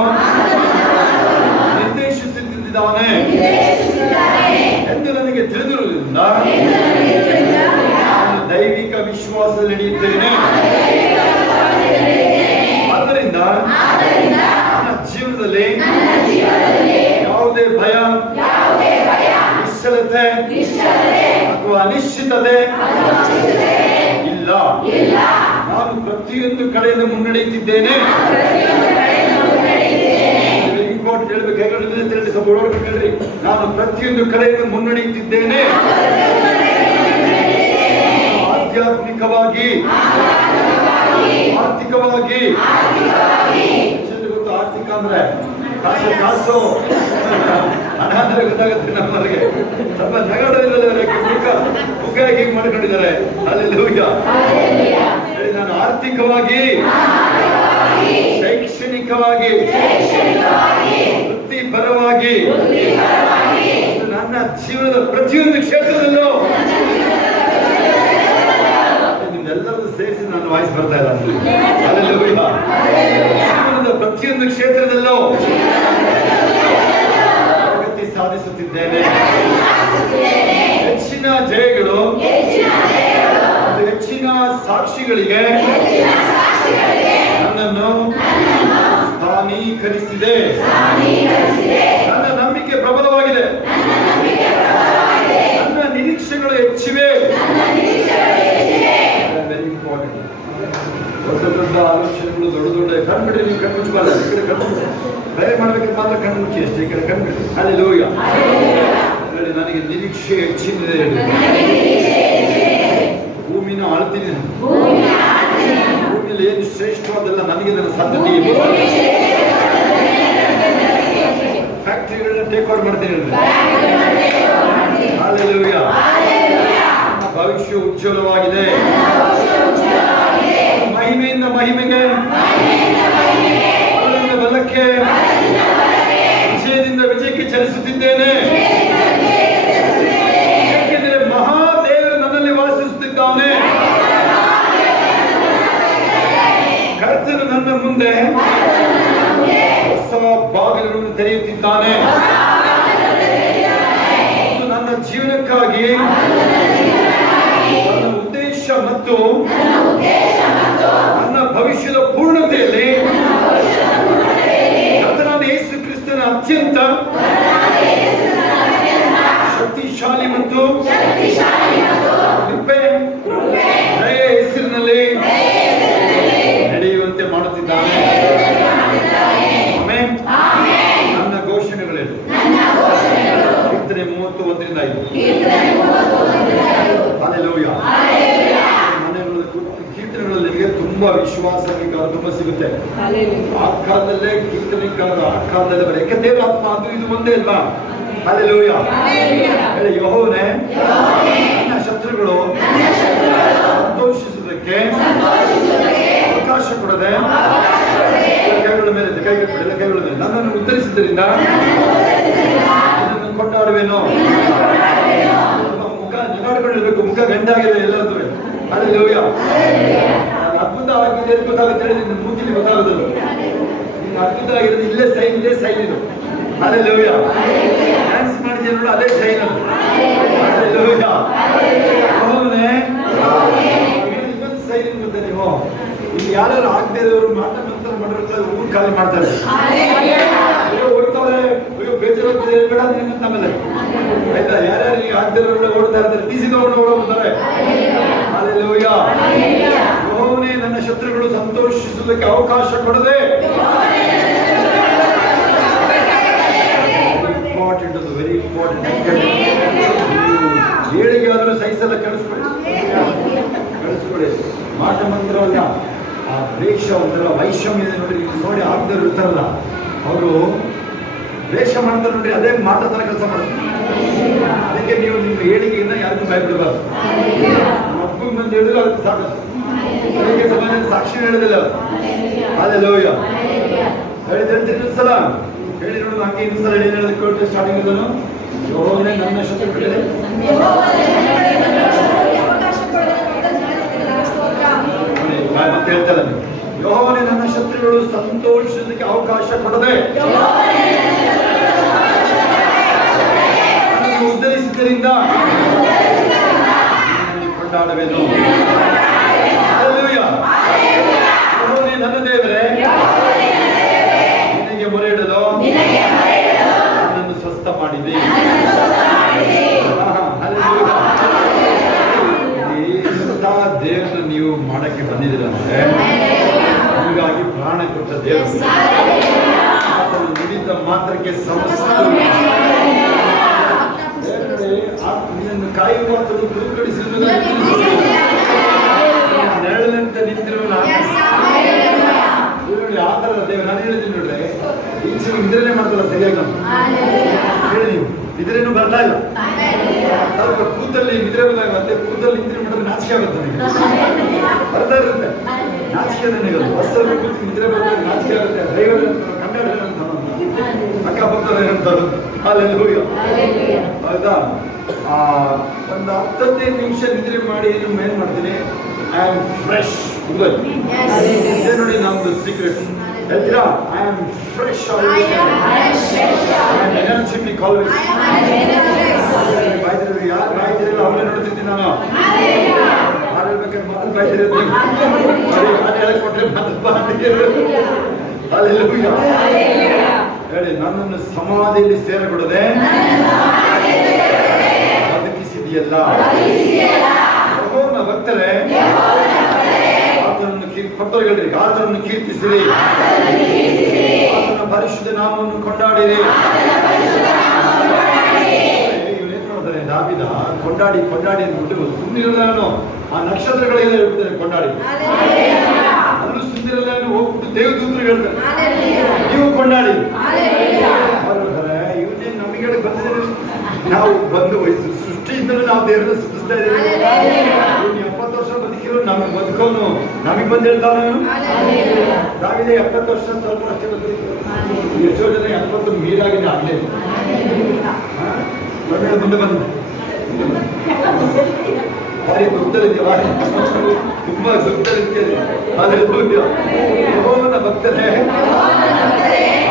ನಿರ್ದೇಶಿಸುತ್ತಿದ್ದಾನೆ. ಯೇಸುವಿದ್ದಾನೆ ಎಂದು ನನಗೆ ತಿಳಿದಿರುವುದರಿಂದ ನಾನು ದೈವಿಕ ವಿಶ್ವಾಸದಲ್ಲಿ ನಡೆಯುತ್ತೇನೆ. ಆದ್ದರಿಂದ ನನ್ನ ಜೀವನದಲ್ಲಿ ಯಾವುದೇ ಭಯ, ನಿಶ್ಚಲತೆ ಅಥವಾ ಅನಿಶ್ಚಿತತೆ ಇಲ್ಲ. ನಾನು ಪ್ರತಿಯೊಂದು ಕಡೆಯಿಂದ ಮುನ್ನಡೆಯುತ್ತಿದ್ದೇನೆ. ನಾನು ಪ್ರತಿಯೊಂದು ಕಡೆಯಿಂದ ಮುನ್ನಡೆಯುತ್ತಿದ್ದೇನೆ. ಆಧ್ಯಾತ್ಮಿಕವಾಗಿ, ಆರ್ಥಿಕವಾಗಿ. ಗೊತ್ತು ಆರ್ಥಿಕ ಅಂದ್ರೆ ಕಾಸು ಕಾಸು ಹಣ ಅಂದ್ರೆ ಗೊತ್ತಾಗುತ್ತೆ ನಮ್ಮವರಿಗೆ. ಸ್ವಲ್ಪ ನಗರದಲ್ಲಿ ಮುಖ ಹೀಗೆ ಮಾಡ್ಕೊಂಡಿದ್ದಾರೆ. ಅಲ್ಲಿ ಹೇಳಿ, ನಾನು ಆರ್ಥಿಕವಾಗಿ, ಶೈಕ್ಷಣಿಕವಾಗಿ, ವೃತ್ತಿಪರವಾಗಿ ನನ್ನ ಜೀವನದ ಪ್ರತಿಯೊಂದು ಕ್ಷೇತ್ರದಲ್ಲೂ ನಿಮ್ಮೆಲ್ಲರದ್ದು ಸೇರಿಸಿ ನಾನು ವಾಯ್ಸ್ ಬರ್ತಾ ಇಲ್ಲ. ಜೀವನದ ಪ್ರತಿಯೊಂದು ಕ್ಷೇತ್ರದಲ್ಲೂ ಪ್ರಗತಿ ಸಾಧಿಸುತ್ತಿದ್ದೇನೆ. ಹೆಚ್ಚಿನ ಜಯಗಳು ಮತ್ತು ಹೆಚ್ಚಿನ ಸಾಕ್ಷಿಗಳಿಗೆ ನನ್ನನ್ನು ಸ್ಥಾನೀಕರಿಸಿದೆ. ನನ್ನ ನಂಬಿಕೆ ಪ್ರಬಲವಾಗಿದೆ. ನನ್ನ ನಿರೀಕ್ಷೆಗಳು ಹೆಚ್ಚಿವೆ. Very important. ಹೊಸ ದೊಡ್ಡ ಆಲೋಚನೆಗಳು, ದೊಡ್ಡ ದೊಡ್ಡ ಕಣ್ಬಿಡ್ರಿ. ನೀವು ಕಣ್ಣು ಮುಚ್ಚಬಾರ್ದು. ಈ ಕಡೆ ಕಣ್ಣು ಪ್ರಯರ್ ಮಾಡ್ಬೇಕಂತ ಮಾತ್ರ ಕಣ್ಣು ಮುಚ್ಚಿ ಅಷ್ಟೇ. ಈ ಕಡೆ ಕಣ್ಬಿಡ್ರಿ. ಹಲ್ಲೆಲೂಯಾ. ಹೇಳಿ, ನನಗೆ ನಿರೀಕ್ಷೆ ಹೆಚ್ಚಿದೆ. ಭೂಮಿನ ಆಳ್ತೀನಿ. ಭೂಮಿಯಲ್ಲಿ ಏನು ಶ್ರೇಷ್ಠವಾದಲ್ಲ ನನಗೆ ನನ್ನ ಸಂತತಿ. ಫ್ಯಾಕ್ಟರಿಗಳನ್ನ ಟೇಕ್ ಓವರ್ ಮಾಡ್ತೀನಿ. ಹಲ್ಲೆಲೂಯಾ. ಭವಿಷ್ಯ ಉಜ್ವಲವಾಗಿದೆ. ಮಹಿಮೆಯಿಂದ ಮಹಿಮೆಗೆ, ಬಲದಿಂದ ಬಲಕ್ಕೆ, ವಿಜಯದಿಂದ ವಿಜಯಕ್ಕೆ ಚಲಿಸುತ್ತಿದ್ದೇನೆ. ಏಕೆಂದರೆ ಮಹಾದೇವರು ನನ್ನಲ್ಲಿ ವಾಸಿಸುತ್ತಿದ್ದಾನೆ. ಕರ್ತನು ನನ್ನ ಮುಂದೆ ಹೊಸ ಬಾಗಿಲುಗಳನ್ನು ತೆರೆಯುತ್ತಿದ್ದಾನೆ. ಮತ್ತು ನನ್ನ ಜೀವನಕ್ಕಾಗಿ ನನ್ನ ಉದ್ದೇಶ ಮತ್ತು ನನ್ನ ಭವಿಷ್ಯದ ಪೂರ್ಣತೆಯಲ್ಲಿ ಕರ್ತನಾದ ಯೇಸು ಕ್ರಿಸ್ತನ ಅತ್ಯಂತ ಶಕ್ತಿಶಾಲಿ ಮತ್ತು ಕೃಪೆ, ದಯೆಯ ಹೆಸರಿನಲ್ಲಿ ನಡೆಯುವಂತೆ ಮಾಡುತ್ತಿದ್ದಾನೆ. ಆಮೆನ್. ನನ್ನ ಘೋಷಣೆಗಳೇನು? ಕೀರ್ತನೆ 31:5. ಹಲ್ಲೆಲೂಯಾ. ಕೀರ್ತನೆಗಳಲ್ಲಿ ನಿಮಗೆ ತುಂಬಾ ವಿಶ್ವಾಸ ತುಂಬಾ ಸಿಗುತ್ತೆ. ಆ ಕಾಲದಲ್ಲೇ ಕೀರ್ತನೆಕಾರ, ಆ ಕಾಲದಲ್ಲೇ ಬರ. ಯಾಕೆ ದೇವರ ಆತ್ಮ ಅದು ಇದು ಒಂದೇ ಅಲ್ಲ. ಹಲ್ಲೆಲೂಯಾ. ಹೇಳಿ, ಯೆಹೋವನೇ ನನ್ನ ಶತ್ರುಗಳು ಸಂತೋಷಿಸುವುದಕ್ಕೆ ಅವಕಾಶ ಕೊಡದೆ ಕೈಗಳ ಮೇಲೆ ನನ್ನನ್ನು ಉತ್ತರಿಸಿದ್ದರಿಂದ ನನ್ನನ್ನು ಕೊಂಡಾಡುವೆನು. ಮುಖ ನಿಗಾಡ್ಕೊಂಡಿರ್ಬೇಕು. ಮುಖ ಗಂಟಾಗಿದೆ ಎಲ್ಲರದ್ದು. ಹಲ್ಲೆಲೂಯಾ. ಅದ್ಭುತ ಆಗಿದೆ ಅಂತ ಗೊತ್ತಾಗುತ್ತೆ. ನಿನ್ನ ಮೂತಿಲಿ ಗೊತ್ತಾಗೋದಿಲ್ಲ. ನಿನ್ನ ಅದ್ಭುತ ಆಗಿರೋದು ಇಲ್ಲೇ ಸೈನ್ ಇದು. ಹಲ್ಲೆಲೂಯಾ. ಡ್ಯಾನ್ಸ್ ಮಾಡಿದ್ರೆ ನೋಡು, ಅದೇ ಸೈನ್ ಅದು. ಹಲ್ಲೆಲೂಯಾ. ಇನ್ನೊಂದು ಸೈನ್ ಗೊತ್ತಾ ನೀವು? ಇಲ್ಲಿ ಯಾರು ಆಗದೆ ಇರೋರು ಮಾತಾಡ್ತಾರೆ, ಮಾಡಿರ್ತಾರೆ, ಊರು ಖಾಲಿ ಮಾಡ್ತಾರೆ. ಓಡ್ತಾವ್ರೆ, ಅಯ್ಯೋ ಬೇಜಾರಾಗ್ತದೆ ಬೇಡ ನಿಮ್ಮಂತ. ಆಮೇಲೆ ಆಯ್ತಾ, ಯಾರ್ಯಾರು ಈಗ ಆಗದೆ ಇರೋರೆಲ್ಲ ಓಡ್ತಾ ಇರ್ತಾರೆ, ಟಿಸಿ ತಗೊಂಡು ಓಡೋಗ್ತಾರೆ. ಹಲ್ಲೆಲೂಯಾ. ಯೆಹೋವನೇ ನನ್ನ ಶತ್ರುಗಳು ಸಂತೋಷಿಸುವುದಕ್ಕೆ ಅವಕಾಶ ಕೊಡದೆ. ಇಂಪಾರ್ಟೆಂಟ್, ಅದು ವೆರಿ ಇಂಪಾರ್ಟೆಂಟ್. ಏಳಿಗೆ ಆದರೂ ಸಹಿಸಲ್ಲ. ಕಳಿಸ್ಕೊಡಿ. ಮಾಟ ಮಂತ್ರ ಅಲ್ಲ, ಆ ದ್ವೇಷ ಒಂಥರ ವೈಷಮ್ಯ ನೋಡಿ. ನೋಡಿ ಆಗದವ್ರು ಇರ್ತಾರಲ್ಲ, ಅವರು ದ್ವೇಷ ಮಾಡ್ತಾರೆ ನೋಡಿ, ಅದೇ ಮಾಟ ತರ ಕೆಲಸ ಮಾಡ್ತಾರೆ. ಅದಕ್ಕೆ ನೀವು ನಿಮ್ಮ ಏಳಿಗೆಯಿಂದ ಯಾರಿಗೂ ಭಯಬಿಡಬಾರ್ದು. ನಮ್ಮ ಅಪ್ಪನ ಬಂದು ಹೇಳಿದ್ರು ಅದಕ್ಕೆ ಸಾಕು. ಅದಕ್ಕೆ ಸಮಾನ ಸಾಕ್ಷಿ ಹೇಳೋದಿಲ್ಲ. ಹಲ್ಲೆಲೂಯಾ. ಹೇಳ್ತೀನಿ ಇನ್ನೊಂದ್ಸಲ ಹೇಳಿ ನೋಡೋದು. ಹಂಗೆ ಇನ್ನೊಂದ್ಸಲ ಹೇಳಿ ಹೇಳೋದಕ್ಕೆ ಸ್ಟಾರ್ಟಿಂಗ್ ಇದನ್ನು. ಯೆಹೋವನೇ ನನ್ನ ಶತ್ರುಗಳಿಗೆ ಮತ್ತೆ ಹೇಳ್ತಾರೆ, ಯೆಹೋವನೇ ನನ್ನ ಶತ್ರುಗಳು ಸಂತೋಷಕ್ಕೆ ಅವಕಾಶ ಕೊಡದೆ ಉದರದಿಂದ ಕೊಂಡಾಡುವೆನು. ಹಲ್ಲೆಲೂಯಾ. ಯೆಹೋವನೇ ನನ್ನ ದೇವರೇ, ನಿನಗೆ ಮೊರೆ ಇಡಲು ನನ್ನನ್ನು ಸ್ವಸ್ಥ ಮಾಡಿದೆ. ಹಲ್ಲೆಲೂಯಾ. ಎಂಥ ದೇವರನ್ನು ನೀವು ಮಾಡಕ್ಕೆ ಬಂದಿದ್ದೀರಂದ್ರೆ, ನಿಮಗಾಗಿ ಪ್ರಾಣ ಕೊಟ್ಟ ದೇವರು. ಆತನು ನುಡಿದ ಮಾತ್ರಕ್ಕೆ ಸಮಸ್ತ ನಿನ್ನನ್ನು ಕಾಯುವ ಆತನು ತೂಕಡಿಸಿದ್ದು ನೆರಳಿನಂತೆ ನಿಂತಿರುವ ನೋಡಿ. ಆ ಥರದ ದೇವರು. ನಾನು ಹೇಳಿದ್ದೀನಿ ನೋಡ್ರೆ, ಈಚೆ ನಿದ್ರೆನೇ ಮಾಡ್ತಾರ ಸರಿಯಾಗಿ. ನಾನು ಹೇಳಿ, ನೀವು ನಿದ್ರೇನು ಬರ್ತಾ ಇಲ್ಲ. ಸ್ವಲ್ಪ ಕೂತಲ್ಲಿ ನಿದ್ರೆ ಬಂದಾಗ ಮತ್ತೆ ಕೂತಲ್ಲಿ ನಿದ್ರೆ ಮಾಡಿದ್ರೆ ನಾಚಿಕೆ ಆಗುತ್ತೆ ನನಗೆ. ಬರ್ತಾ ಇರುತ್ತೆ ನಾಚಿಕೆ ನನಗೆ. ಬಸ್ಸಲ್ಲಿ ಕೂತು ನಿದ್ರೆ ಬಂದಾಗ ನಾಚಿಕೆ ಆಗುತ್ತೆ. ಡ್ರೈವರ್ ಕನ್ನಡ ಅಕ್ಕಪಕ್ಕದ ಏನಂತಾರೆ. ಹಲ್ಲೆಲೂಯಾ. ಹೌದಾ? ಒಂದು 10-15 ನಿಮಿಷ ನಿದ್ರೆ ಮಾಡಿ ಏನು ಮಾಡ್ತೀನಿ, ಐ ಆಮ್ ಫ್ರೆಶ್. ಇದೇ ನೋಡಿ ನಮ್ದು ಸೀಕ್ರೆಟ್. ಹೇಳ್ತೀರಾ? I am fresh always. Energetic always. ಬಾಯ್ತಿರೋದು ಯಾರು ಬಾಯ್ತಿರಲ್ಲ ಅವರೇ ನೋಡ್ತಿರ್ತೀನಿ ನಾನು. ಹಾಡು ಹೇಳ್ಬೇಕಾದ್ರೆ ಮಾತ್ರ ಬಾಯ್ತಿರೋದು. ಹಾಡು ಹೇಳಕ್ ಕೊಟ್ರೆ ಮಾತ್ರ ಬಾಯ್ತಿರೋದು. ಹಲ್ಲೆಲೂಯಾ. ಹೇಳಿ, ನನ್ನನ್ನು ಸಮಾಧಿಯಲ್ಲಿ ಸೇರಕೊಡದೆ ಬದುಕಿಸಿದೆಯಲ್ಲ. ಯೆಹೋವನ ಭಕ್ತರೇ, ಆತನನ್ನು ಭಕ್ತರುಗಳಿರಿ, ಆತನನ್ನು ಕೀರ್ತಿಸಿರಿ, ಆತನ ಪರಿಶುದ್ಧ ನಾಮವನ್ನು ಕೊಂಡಾಡಿರಿ. ಇವನೇನ್ ಮಾಡ್ತಾನೆ ದಾವಿದ? ಕೊಂಡಾಡಿ ಕೊಂಡಾಡಿ ಅಂದ್ಬಿಟ್ಟು ಸುಮ್ಮನಿರಲ್ಲ. ನಾನು ಆ ನಕ್ಷತ್ರಗಳೆಲ್ಲ ಹೇಳ್ಬಿಡ್ತಾನೆ ಕೊಂಡಾಡಿ. ಅಲ್ಲೂ ಸುಮ್ಮನಿರಲ್ಲ. ಹೋಗ್ಬಿಟ್ಟು ದೇವದೂತರು ಹೇಳ್ತಾರೆ, ನೀವು ಕೊಂಡಾಡಿ. ಇವನೇನು ನಮಗೆ ಬಂದಿದ್ದೇನೆ. ನಾವು ಬಂದು ವಯಸ್ಸು ಸೃಷ್ಟಿಯಿಂದಲೂ ನಾವು ದೇವರನ್ನು ಸೃಷ್ಟಿಸ್ತಾ ಇದ್ದೀವಿ. 70 ವರ್ಷ ಬದುಕಿರೋ ನಮಗೆ ಬದುಕೋನು ನಮಗೆ ಬಂದು ಹೇಳ್ತಾನೆ. ದಾವಿದ 70 ವರ್ಷ ಸ್ವಲ್ಪ ಅಷ್ಟೇ ಬದುಕಿದ್ರು. ಎಷ್ಟೋ ಜನ 70 ಮೀರಾಗಿದೆ ಆಗಲೇ. ಮುಂದೆ ಬಂದು ಭಾರಿ ದುಃಖದಲ್ಲಿದ್ಯಲ್ಲ, ತುಂಬಾ ದುಃಖದಲ್ಲಿದ್ಯಲ್ಲ. ಹಲ್ಲೆಲೂಯಾ. ಯೆಹೋವನ ಭಕ್ತರೇ,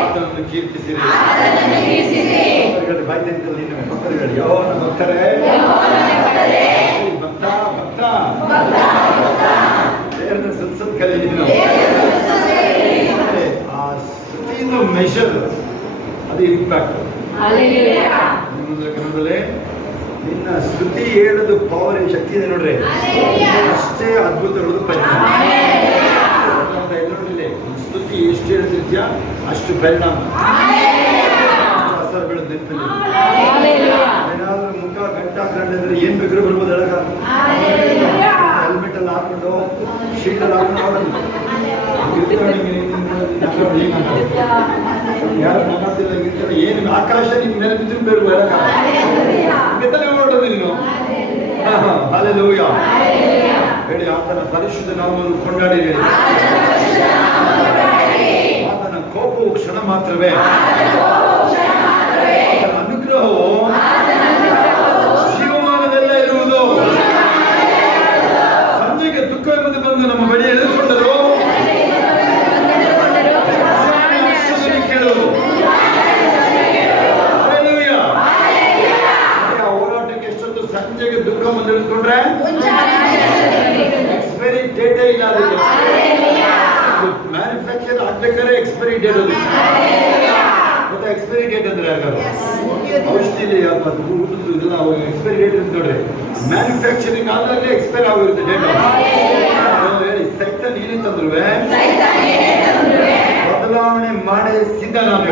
ಆತನನ್ನು ಕೀರ್ತಿಸಿರಿ. ಬಾಯ್ತಿರ್ತಲ್ಲ ನೀನು ಭಕ್ತರುಗಳು. ಯೆಹೋವನ ಭಕ್ತರೇ, ಭಕ್ತ ಭಕ್ತ ದೇವರನ್ನ ಸತ್ಸತ್ ಕಲಿ. ನೀನು ಆ ಸ್ತುತಿಯನ್ನು ಮೆಷರ್, ಅದು ಇಂಪ್ಯಾಕ್ಟ್. ನಿಮ್ಮಲ್ಲಿ ನಿನ್ನ ಸ್ತುತಿ ಹೇಳೋದು ಪವರ್, ಶಕ್ತಿ ಇದೆ ನೋಡ್ರಿ. ಅಷ್ಟೇ ಅದ್ಭುತಗಳು ಪರಿಣಾಮ. ನೋಡಿಲ್ಲ, ಸ್ತುತಿ ಎಷ್ಟು ಹೇಳ್ತಿದ್ಯಾ ಅಷ್ಟು ಪರಿಣಾಮ. ಅಸರ್ ಬೆಳೆದ ಏನಾದ್ರೂ ಮುಖ ಗಂಟ ಹಾಕೊಂಡ್ರೆ ಏನ್ ಬೇಕಾದ್ರೂ ಬರ್ಬೋದು. ಎಳಗ ಹೆಲ್ಮೆಟ್ ಅಲ್ಲಿ ಹಾಕೊಂಡು ಶೀಟ್ ಅಲ್ಲಿ ಹಾಕೊಂಡು ಯಾರು ನಗಾತಿಲ್ಲ ಏನು ಆಕಾಶ ನಿಮ್ ಮೇಲೆ ಬಿದ್ದು ಬೇರು ಎಳಗ ಹೊರಟೋದು ನೀನು. ಹಲ್ಲೆಲೂಯಾ. ಹೇಳಿ, ಆತನ ಪರಿಶುದ್ಧ ನಾಮವನ್ನು ಕೊಂಡಾಡಿರಿ. ಆತನ ಕೋಪವು ಕ್ಷಣ ಮಾತ್ರವೇ, ಆತನ ಅನುಗ್ರಹವು ಜೀವಮಾನದೆಲ್ಲ ಇರುವುದು. ಸಂಜೆಗೆ ದುಃಖ ಎಂಬುದು ಬಂದು ನಮ್ಮ ಬಳಿ ಎಳೆದುಕೊಂಡರು ಕೇಳುವುದು. ಹೋರಾಟಕ್ಕೆ ಎಷ್ಟೊತ್ತು ಸಂಜೆಗೆ ದುಃಖ ಬಂದು ಎಳೆದುಕೊಂಡ್ರೆ ಎಕ್ಸ್ಪೈರಿ ಡೇಟೇ ಇಲ್ಲ. ಅದಕ್ಕೆ ಮ್ಯಾನುಫ್ಯಾಕ್ಚರ್ ಆಗ್ಬೇಕಾದ್ರೆ ಎಕ್ಸ್ಪೈರಿ ಡೇಟ್ ಅದು. ಮತ್ತೆ ಎಕ್ಸ್ಪೈರಿ ಡೇಟ್ ಅಂದ್ರೆ ಔಷಧಿ ಊಟದ್ದು ಇದೆಲ್ಲ ಎಕ್ಸ್ಪೈರಿ ಡೇಟ್ ಅಂತ ನೋಡ್ರಿ. ಮ್ಯಾನುಫ್ಯಾಕ್ಚರಿಂಗ್ ಆದಾಗಲೇ ಎಕ್ಸ್ಪೈರ್ ಆಗಿರುತ್ತೆ ಡೇಟ್. ಹೇಳಿ, ಸೈತಾನ್ ಏನೇ ತಂದ್ರು ಬದಲಾವಣೆ ಮಾಡೇ ಸಿದ್ಧ. ನಾನು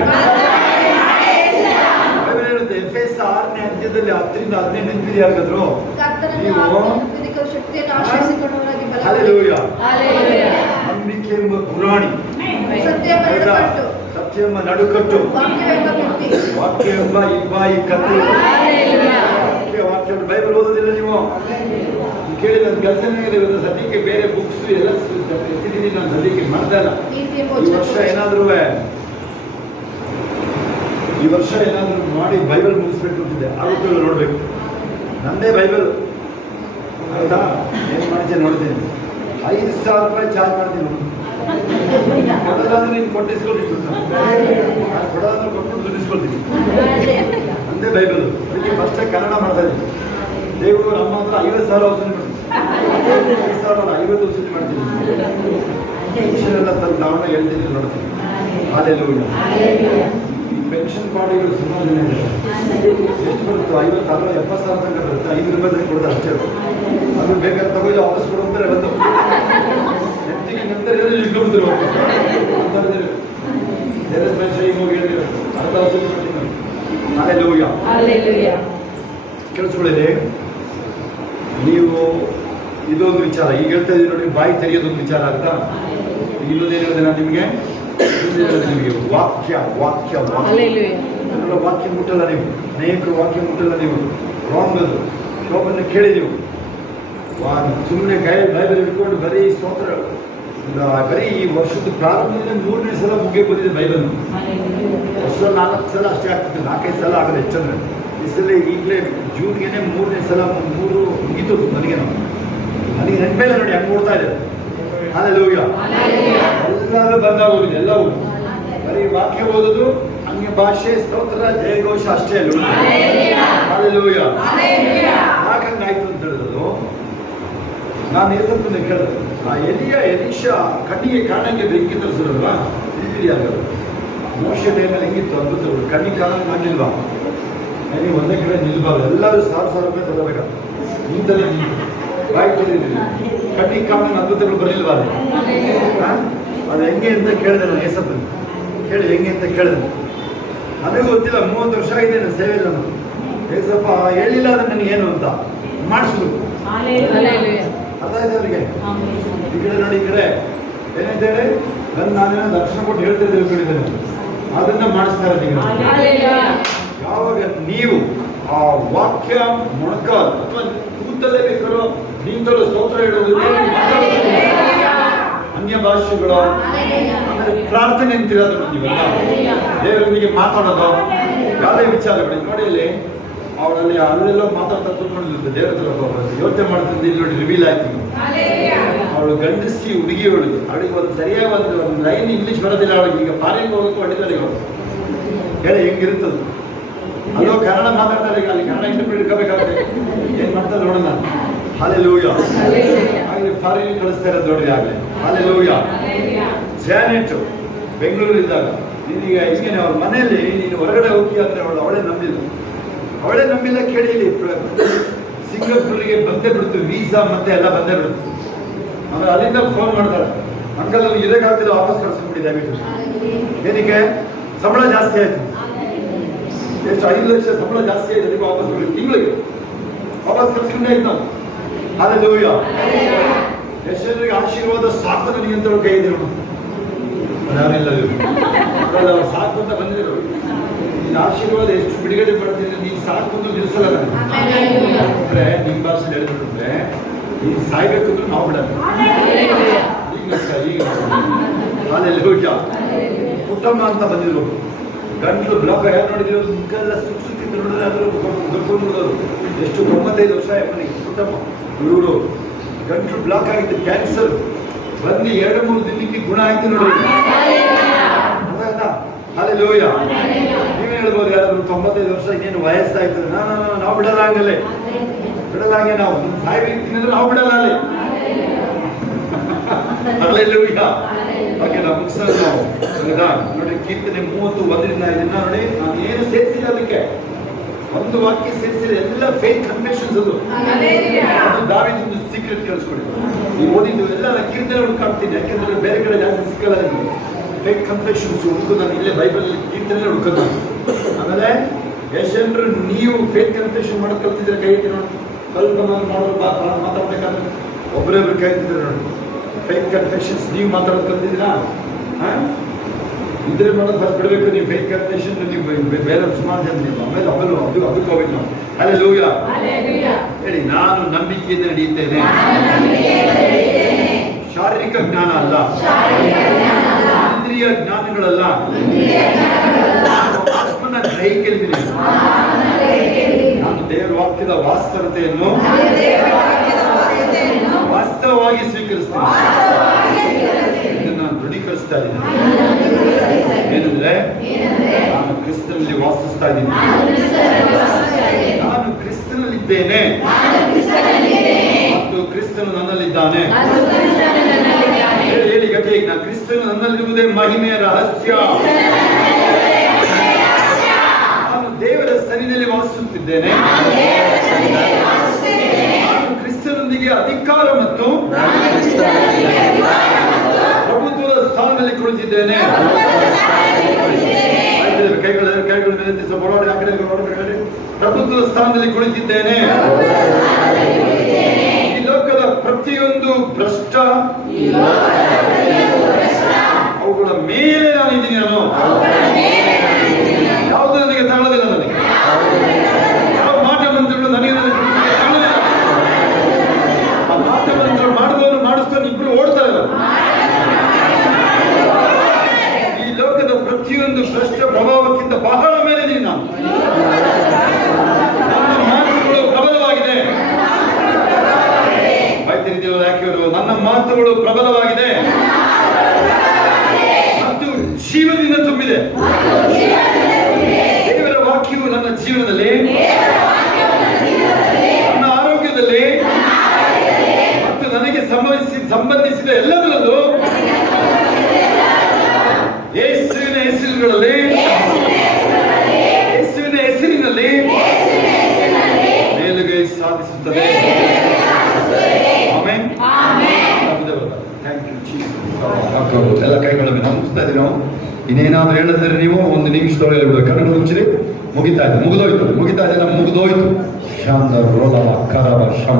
ಹೇಳುತ್ತೆ ಎಫೆಸ 6ನೇ ಅಧ್ಯಾಯದಲ್ಲಿ 10-15 ನೆನಪಿದೆ ಯಾರಿಗಾದ್ರು ನೀವು? ಹಲ್ಲೆಲೂಯಾ. ನಂಬಿಕೆ ಎಂಬ ಗುರಾಣಿ, ಸತ್ಯ ಎಂಬ ನಡುಕಟ್ಟು, ವಾಕ್ಯ ಎಂಬ ಇಬ್ಬಾಯಿ ಕತ್ತು. ವಾಕ್ಯ ಬೈಬಲ್ ಓದೋದಿಲ್ಲ ನೀವು? ಕೇಳಿದ ಕೆಲಸನೇ ಇಲ್ಲ. ಸದ್ಯಕ್ಕೆ ಬೇರೆ ಬುಕ್ಸ್ ಎಲ್ಲ ಎತ್ತಿದ್ದೀನಿ. ನಾನು ಸದ್ಯಕ್ಕೆ ಮಾಡ್ತಾ ಇಲ್ಲ. ಈ ವರ್ಷ ಏನಾದರೂ ಮಾಡಿ ಬೈಬಲ್ ಮುಗಿಸ್ಬೇಕು ಅಂತಿದ್ದೆ. ಆಗುತ್ತೆ ನೋಡ್ಬೇಕು. ನಂದೇ ಬೈಬಲ್ ಆಯ್ತಾ? ಏನು ಮಾಡ್ತೀನಿ ನೋಡ್ತೀನಿ. 5,000 ರೂಪಾಯಿ ಚಾರ್ಜ್ ಮಾಡ್ತೀನಿ. ಕೊಡೋದಾದ್ರೆ ನೀನು ಕೊಟ್ಟಿಸ್ಕೊಳ್ತೀನಿ. ಕೊಡೋದಾದ್ರೆ ಕೊಟ್ಟು ದುಡ್ಡಿಸ್ಕೊಳ್ತೀನಿ. ನಂದೇ ಬೈಬಲ್, ಅದಕ್ಕೆ ಫಸ್ಟೇ ಕನ್ನಡ ಮಾಡ್ತಾ ಇದ್ದೀವಿ. ದೇವರು ನಮ್ಮ ಹತ್ರ 50,000 ಔಷಧಿ ಮಾಡ್ತೀವಿ, 50,000 ಔಷಧಿ ಮಾಡ್ತೀವಿ. ಮನುಷ್ಯರೆಲ್ಲ ತಂದು ನಾವನ್ನ ಹೇಳ್ತೀನಿ ನೋಡ್ತೀವಿ. ಹಾಲೆಲೂಯಾ. ಈ ಪೆನ್ಷನ್ ಪಾರ್ಟಿಗಳು ಸುಮಾರು ಜನ ಇದೆ. ಎಷ್ಟು ಬರುತ್ತೆ? 50, 60, 70,000 ತನಕ ಬರುತ್ತೆ. 5 ರೂಪಾಯಿ ಕೊಡ್ತಾರೆ ಅಷ್ಟೇ. ಅದು ಬೇಕಾದ್ರೆ ತಗೊಳ್ಳಿ ವಾಪಸ್ ಕೊಡುವಂತಾರೆ ಬಂದು ನೆಟ್ಟಿಗೆ ನಂತರ ಇಟ್ಕೊಂಡ್ಬಿಡ್ತಾರೆ ವಾಪಸ್. ಬೇರೆ ಮನುಷ್ಯ ಈಗ ಹೋಗಿ ಹೇಳಿದ್ರು ಅರ್ಧ ಔಷಧಿ ಮಾಡ್ತೀನಿ. ಹಾಲೆಲೂಯಾ. ಕೇಳಿಸ್ಕೊಳ್ಳಿ, ನೀವು ಇದೊಂದು ವಿಚಾರ ಈಗ ಹೇಳ್ತಾ ಇದ್ದೀವಿ ನೋಡಿ, ಬಾಯಿ ತೆರೆಯೋದೊಂದು ವಿಚಾರ ಆಗ್ತಾ. ಇನ್ನೊಂದೇನಿದೆ ನಾನು ನಿಮಗೆ ವಾಕ್ಯ ವಾಕ್ಯ ವಾಕ್ಯ ಮುಟ್ಟಲ್ಲ ನೀವು. ಅನೇಕರು ವಾಕ್ಯ ಮುಟ್ಟಲ್ಲ ನೀವು. ರಾಂಗ್ ಅದು. ಶೋಭನ್ನು ಕೇಳಿ ನೀವು ಸುಮ್ಮನೆ ಬೈಬಲ್ ಇಟ್ಕೊಂಡು ಬರೀ ಸ್ತೋತ್ರ, ಬರೀ ಈ ವರ್ಷದ ಪ್ರಾರಂಭದಿಂದ 3ನೇ ಸಲ ಮುಗಿಯಕ್ಕೆ ಬಂದಿದೆ ಬೈಬಲ್. ವರ್ಷದ 4 ಸಲ ಅಷ್ಟೇ ಆಗ್ತದೆ, 4-5 ಸಲ ಆಗಲ್ಲ ಹೆಚ್ಚಂದ್ರೆ. ಈ ಸಲ ಈಗಲೇ ಜೂನ್ಗೆ 3ನೇ ಸಲ 3 ಮುಗೀತು ನನಗೆ ನೆನಪೇಲೆ ನೋಡಿ ಹಂಗೆ ಓಡ್ತಾ ಇದೆ. ಹಾಲೆಲೂಯಾ. ಎಲ್ಲರೂ ಬಂದಾಗೋಗಿದೆ. ಎಲ್ಲವೂ ಬರೀ ವಾಕ್ಯ ಓದೋದು, ಅನ್ಯ ಭಾಷೆ, ಸ್ತೋತ್ರ, ಜಯಘೋಷ ಅಷ್ಟೇ ಅಲ್ಲ. ಹಾಲೆಲೂಯಾ. ಯಾಕಂಗಾಯ್ತು ಅಂತ ಹೇಳಿದ್ರು, ನಾನು ಏಸಪ್ಪನ ಕೇಳಿದೆ, ಆ ಎಲೀಶಾ ಕಣ್ಣಿಗೆ ಕಾಣಂಗೆ ಬೆಂಕಿ ತರಿಸಿದ್ರಲ್ವಾ, ಇದ್ರಿಯಾಗಲ್ಲ. ಮೋಶೆ ಟೈಮಲ್ಲಿ ಹೆಂಗಿತ್ತು ಅದ್ಭುತಗಳು. ಕಣ್ಣಿಗೆ ಕಾಣಂಗೆ ಕಾಣಲಿಲ್ವಾ? ನೀವು ಒಂದೇ ಕಡೆ ನಿಲ್ಬಾರ್ದು. ಎಲ್ಲರೂ 1,000 ರೂಪಾಯಿ ತಗೋಬೇಕಾ? ನಿಂತಲೇ ನಿಂತು ಬಾಯಿ ತೆಗೆದಿದ್ದೀವಿ. ಕಣ್ಣಿಗೆ ಕಾಣಂಗೆ ಅದ್ಭುತಗಳು ಬರಲಿಲ್ವಾ? ಅದು ಹೆಂಗೆ ಅಂತ ಕೇಳಿದೆ ನಾನು ಏಸಪ್ಪನ. ಕೇಳಿ ಹೆಂಗೆ ಅಂತ ಕೇಳಿದೆ. ನನಗೂ ಗೊತ್ತಿಲ್ಲ, 30 ವರ್ಷ ಆಗಿದೆ ನನ್ನ ಸೇವೆ. ನಾನು ಏಸಪ್ಪ ಹೇಳಿಲ್ಲ ಅದನ್ನು ನನಗೆ ಏನು ಅಂತ ಮಾಡಿಸಿದ್ರು. ಅರ್ಥ ಆಯ್ತು ಅವರಿಗೆ. ಈ ಕಡೆ ನೋಡಿ, ಈ ಕಡೆ ಏನಂತ ಹೇಳಿ ನಾನೇನೋ ದರ್ಶನ ಕೊಟ್ಟು ಹೇಳ್ತಿದ್ದೆ ತಿಳ್ಕೊಂಡಿದ್ದೇನೆ, ಅದನ್ನ ಮಾಡಿಸ್ತಾ ಇದ್ದೀನಿ. ಯಾವಾಗ ನೀವು ಆ ವಾಕ್ಯ ಮೊಣಕ ಅಥವಾ ಕೂತಲ್ಲೇ ಬೇಕಾರೋ ನಿಂತಲೂ ಸ್ತೋತ್ರ ಇಡೋದು, ಅನ್ಯ ಭಾಷೆಗಳು, ಆಮೇಲೆ ಪ್ರಾರ್ಥನೆ ಅಂತಿರೋದು, ನೀವೆಲ್ಲ ದೇವರೊಂದಿಗೆ ಮಾತಾಡೋದು, ಯಾವುದೇ ವಿಚಾರಗಳು ನೋಡಿ. ಅಲ್ಲಿ ಅವಳಲ್ಲಿ ಅಲ್ಲೆಲ್ಲೋ ಮಾತಾಡ್ತಾ ಕೂತ್ಕೊಂಡಿರುತ್ತೆ. ದೇವರ ಹತ್ರ ಯೋಚನೆ ಮಾಡ್ತಿದ್ದೆ, ಇಲ್ಲಿ ನೋಡಿ ರಿವೀಲ್ ಆಯ್ತು. ಅವಳು ಗಂಡಸಿ ಹುಡುಗಿ ಅವಳಿಗೆ ಒಂದು ಸರಿಯಾಗಿ ಒಂದು ಲೈನ್ ಇಂಗ್ಲೀಷ್ ಬರೋದಿಲ್ಲ ಅವಳಿಗೆ. ಈಗ ಫಾರಿನ್ ಹೋಗಕ್ಕೆ ಹೊಡಿತಾರೆ ಅವಳು. ಹೇಳಿ ಹೆಂಗಿರುತ್ತದು. ಅಲ್ಲೋ ಕನ್ನಡ ಮಾತಾಡ್ತಾರೆ, ಈಗ ಅಲ್ಲಿ ಕನ್ನಡ ಇಂಟರ್ಪ್ರಿಟ್ ಇಟ್ಕೋಬೇಕಾಗುತ್ತೆ. ಏನ್ ಮಾಡ್ತಾರೆ ನೋಡೋಣ. ಹಾಲೆಲೂಯಾ. ಆಗಲಿ ಫಾರಿನ್ ಕಳಿಸ್ತಾ ಇರೋದು ನೋಡ್ರಿ ಆಗಲೇ. ಹಾಲೆಲೂಯಾ. ಜಾನೆಟ್ ಬೆಂಗಳೂರಿದ್ದಾಗ ನೀನೀಗ ಹಿಂಗೇನೆ ಅವ್ರ ಮನೆಯಲ್ಲಿ ನೀನು ಹೊರಗಡೆ ಹೋಗಿ ಅಂದ್ರೆ ಅವಳೇ ನಂಬಿಲ್ಲ. ಕೇಳಿ, ಇಲ್ಲಿ ಸಿಂಗಾಪುರ್ಗೆ ಬಂದೇ ಬಿಡ್ತು ವೀಸಾ ಮತ್ತೆ ಎಲ್ಲ ಬಂದೇ ಬಿಡ್ತು. ಆಮೇಲೆ ಅಲ್ಲಿಂದ ಫೋನ್ ಮಾಡ್ತಾರೆ, ಅಂಕಲ್ ಅಲ್ಲಿ ಇದಕ್ಕಾಗ್ತಿಲ್ಲ, ವಾಪಸ್ ಕಳ್ಸ್ಕೊಂಡ್ಬಿಡಿ ದಯವಿಟ್ಟು. ಏನಕ್ಕೆ? ಸಂಬಳ ಜಾಸ್ತಿ ಆಯ್ತು. ಎಷ್ಟು? 5 ಲಕ್ಷ ಸಂಬಳ ಜಾಸ್ತಿ ಆಯ್ತು. ಅದಕ್ಕೆ ವಾಪಸ್ ಕೊಡಿ, ತಿಂಗಳಿಗೆ ವಾಪಸ್ ಕಳ್ಸ್ಕೊಂಡೇ ಆಯ್ತು ನಾವು. ಹಾಲೆಲೂಯಾ. ಎಷ್ಟು ಜನರಿಗೆ ಆಶೀರ್ವಾದ ಸಾಕು ನನಗೆ ಅಂತ ಕೈ ಇದೆ ನೋಡು. ಯಾರಿಲ್ಲ ಅವ್ರು ಸಾಕು ಅಂತ ಬಂದಿದ್ರು. ಈ ಆಶೀರ್ವಾದ ಎಷ್ಟು ಬಿಡುಗಡೆ ಮಾಡ್ತಿದ್ರೆ ನೀನು ಸಾಕು ಅಂತ ನಿಲ್ಲಿಸಲ್ಲ. ಅಂದ್ರೆ ನಿಮ್ಮ ಭಾಷೆ ಹೇಳ್ಬಿಟ್ರೆ ನೀನು ಸಾಯ್ಬೇಕು ಅಂದ್ರೆ ನಾವು ಬಿಡಲ್ಲ. ಈಗ ಹಾಲೆಲೂಯಾ. ಕುಟುಂಬ ಅಂತ ಬಂದಿದ್ರು. ಗಂಟ್ಲು ಬ್ಲಾಕ್ ಯಾರು ನೋಡಿದ್ರು, ಮುಖೆಲ್ಲ ಸುತ್ತಿತ್ತು ನೋಡಿದ್ರೆ ಅದ್ರ ಗರ್ಕೊಂಡ್ಬಿಡೋದು. ಎಷ್ಟು 95 ವರ್ಷ ಮನೆಗೆ ಕುಟುಂಬ. ಇವರು ಗಂಟ್ಲು ಬ್ಲಾಕ್ ಆಗಿತ್ತು, ಕ್ಯಾನ್ಸರ್ ಬಂದು 2-3 ದಿನಕ್ಕೆ ಗುಣ ಆಯ್ತು ನೋಡಿ. ಹಾಲೆಲೂಯಾ. ನೀವೇ ಹೇಳ್ಬೋದು, ಯಾರಾದ್ರು 95 ವರ್ಷ ಇನ್ನೇನು ವಯಸ್ಸಾಯ್ತು, ನಾವು ಬಿಡಲ್ಲ ಹಂಗಲ್ಲೇ, ಬಿಡಲ್ಲ ಹಂಗೆ. ನಾವು ಸಾಯ್ಬೇಕು ಅಂದ್ರೆ ನಾವು ಬಿಡಲ್ಲ ಅಲ್ಲಿ. ಹಾಲೆಲೂಯಾ. ಹಾಗೆ ನಾವು ಮುಗಿಸೋದು ನಾವು ನೋಡಿ. ಕೀರ್ತನೆ 31 ಇದನ್ನ ನೋಡಿ, ನಾನು ಏನು ಸೇರಿಸಿಲ್ಲ ಅದಕ್ಕೆ, ಒಂದು ವಾಕ್ಯ ಸೇರಿಸಿಲ್ಲ, ಎಲ್ಲ ಫೇಕ್ ಕನ್ಫೆಷನ್ಸ್. ಅದು ದಾವೀದನ ಸೀಕ್ರೆಟ್ ಕಳಿಸ್ಕೊಡಿ. ನೀವು ಓದಿದ್ದು ಎಲ್ಲ ಕೀರ್ತನೆ ಹುಡುಕಾಡ್ತೀನಿ, ಯಾಕೆಂದ್ರೆ ಬೇರೆ ಕಡೆ ಜಾಸ್ತಿ ಸಿಕ್ಕಲ್ಲ ನಿಮಗೆ. ಫೇಕ್ ಕನ್ಫೆಷನ್ಸ್ ಹುಡುಕೋದು ನಾನು ಇಲ್ಲೇ ಬೈಬಲ್ ಕೀರ್ತನೆ ಹುಡುಕೋದು. ಆಮೇಲೆ ಎಷ್ಟು ಜನರು ನೀವು ಫೇಕ್ ಕನ್ಫೆಷನ್ ಮಾಡೋದು ಕಲ್ತಿದ್ರೆ ಕೈ ಇಟ್ಟು ನೋಡಿ. ಕಲ್ಪನೆ ಮಾಡೋದು ಮಾತಾಡ್ಬೇಕಾದ್ರೆ ಒಬ್ಬರೊಬ್ರು ಕೈ ಇಟ್ಟಿದ್ರೆ ನೋಡಿ. ಫೇಕ್ ಕನ್ಫೆಷನ್ಸ್ ನೀವು ಮಾತಾಡೋದು ಕಲ್ತಿದ್ದೀರಾ? ಇದ್ರೆ ಮಾಡೋದು ಫಸ್ಟ್ ಬಿಡಬೇಕು. ನೀವು ಫೇಕ್ ಕನ್ಫೆಷನ್ ನೀವು ಬೇರೆ ಸುಮಾರು ಜನ ನೀವು ಆಮೇಲೆ ಅದಕ್ಕೆ ಹೋಗ್ಬೇಕು ನಾವು. ಹಾಲೆಲೂಯಾ. ಹೇಳಿ, ನಾನು ನಂಬಿಕೆಯಿಂದ ನಡೆಯುತ್ತೇನೆ. ಶಾರೀರಿಕ ಜ್ಞಾನ ಅಲ್ಲ, ಇಂದ್ರಿಯ ಜ್ಞಾನಗಳಲ್ಲ, ಆತ್ಮನ ಗ್ರಹಿಕೆಯಲ್ಲಿ ನಾನು ದೇವರ ವಾಕ್ಯದ ವಾಸ್ತವತೆಯನ್ನು ವಾಸ್ತವವಾಗಿ ಸ್ವೀಕರಿಸ್ತೇನೆ. ಇದನ್ನು ದೃಢೀಕರಿಸ್ತಾ ಇದ್ದೀನಿ. ಏನಂದ್ರೆ ನಾನು ಕ್ರಿಸ್ತನಲ್ಲಿ ವಾಸಿಸ್ತಾ ಇದ್ದೀನಿ. ಕ್ರಿಸ್ತನಲ್ಲಿದ್ದೇನೆ ಮತ್ತು ಕ್ರಿಸ್ತನು ನನ್ನಲ್ಲಿದ್ದಾನೆ. ಹೇಳಿ ಗಟ್ಟಿಯಾಗಿ, ನಾನು ಕ್ರಿಸ್ತನು ನನ್ನಲ್ಲಿರುವುದೇ ಮಹಿಮೆಯ ರಹಸ್ಯ. ನಾನು ದೇವರ ಸನ್ನಿಧಿಯಲ್ಲಿ ವಾಸಿಸುತ್ತಿದ್ದೇನೆ. ನಾನು ಕ್ರಿಸ್ತನೊಂದಿಗೆ ಅಧಿಕಾರ ಮತ್ತು ಪ್ರಭುತ್ವದ ಸ್ಥಾನದಲ್ಲಿ ಕುಳಿತಿದ್ದೇನೆ. ಕೈಗಳ ಮೇಲೆ ಪ್ರಭುತ್ವದ ಸ್ಥಾನದಲ್ಲಿ ಕುಳಿತಿದ್ದೇನೆ. ಈ ಲೋಕದ ಪ್ರತಿಯೊಂದು ಭ್ರಷ್ಟ ಅವುಗಳ ಮೇಲೆ ನಾನಿದ್ದೀನಿ. ನಾನು ಯಾವುದು ನನಗೆ ತಾಳೋದಿಲ್ಲ. ನನಗೆ ಯಾವ ಮಾಟ ಮಂತ್ರಗಳು ನನಗೆ ತಾಳೋದಿಲ್ಲ. ಆ ಮಾಟ ಮಂತ್ರ ಮಾಡಿದವರು ಮಾಡಿಸ್ತಾನೆ, ಇಬ್ರು ಓಡ್ತಾರೆ. ಈ ಲೋಕದ ಪ್ರತಿಯೊಂದು ಭ್ರಷ್ಟ ಪ್ರಭಾವಕ್ಕಿಂತ ಬಹಳ ಮೇಲೆ ಇದೀನಿ ನಾನು. ನನ್ನ ಮಾತುಗಳು ಪ್ರಬಲವಾಗಿದೆ. ಯಾಕೆಯವರು ನನ್ನ ಮಾತುಗಳು ಪ್ರಬಲವಾಗಿದೆ ಮತ್ತು ಜೀವದಿಂದ ತುಂಬಿದೆ. ದೇವರ ವಾಕ್ಯವು ನನ್ನ ಜೀವನದಲ್ಲಿ, ನನ್ನ ಆರೋಗ್ಯದಲ್ಲಿ ಮತ್ತು ನನಗೆ ಸಂಬಂಧಿಸಿದ ಎಲ್ಲದರಲ್ಲೂ ಯೇಸುವಿನ ಹೆಸರುಗಳಲ್ಲಿ, ಯೇಸುವಿನ ಹೆಸರಿನಲ್ಲಿ ಮೇಲುಗೈ ಸಾಧಿಸುತ್ತದೆ. ಆಮೆನ್. Thank you Jesus. ಎಲ್ಲ ಕೈಗಳ ಮೇಲೆ ಮುಗಿಸ್ತಾ ಇದ್ದೀವಿ ನಾವು. ಇನ್ನೇನಾದ್ರೂ ಹೇಳಿದ್ರೆ ನೀವು ಒಂದು ನಿಮಿಷದೊಳಗೆ ಹೇಳ್ಬೇಕು. ಕಣ್ಣು ಮುಚ್ಚಿರಿ. ಮುಗಿತಾ ಇದೆ, ಮುಗಿತಾ ಇದೆ, ನಮ್ಗೆ ಮುಗಿದೋಯ್ತು. ಶಾಂತ ರೋಲವ ಕರವ ಶಮ.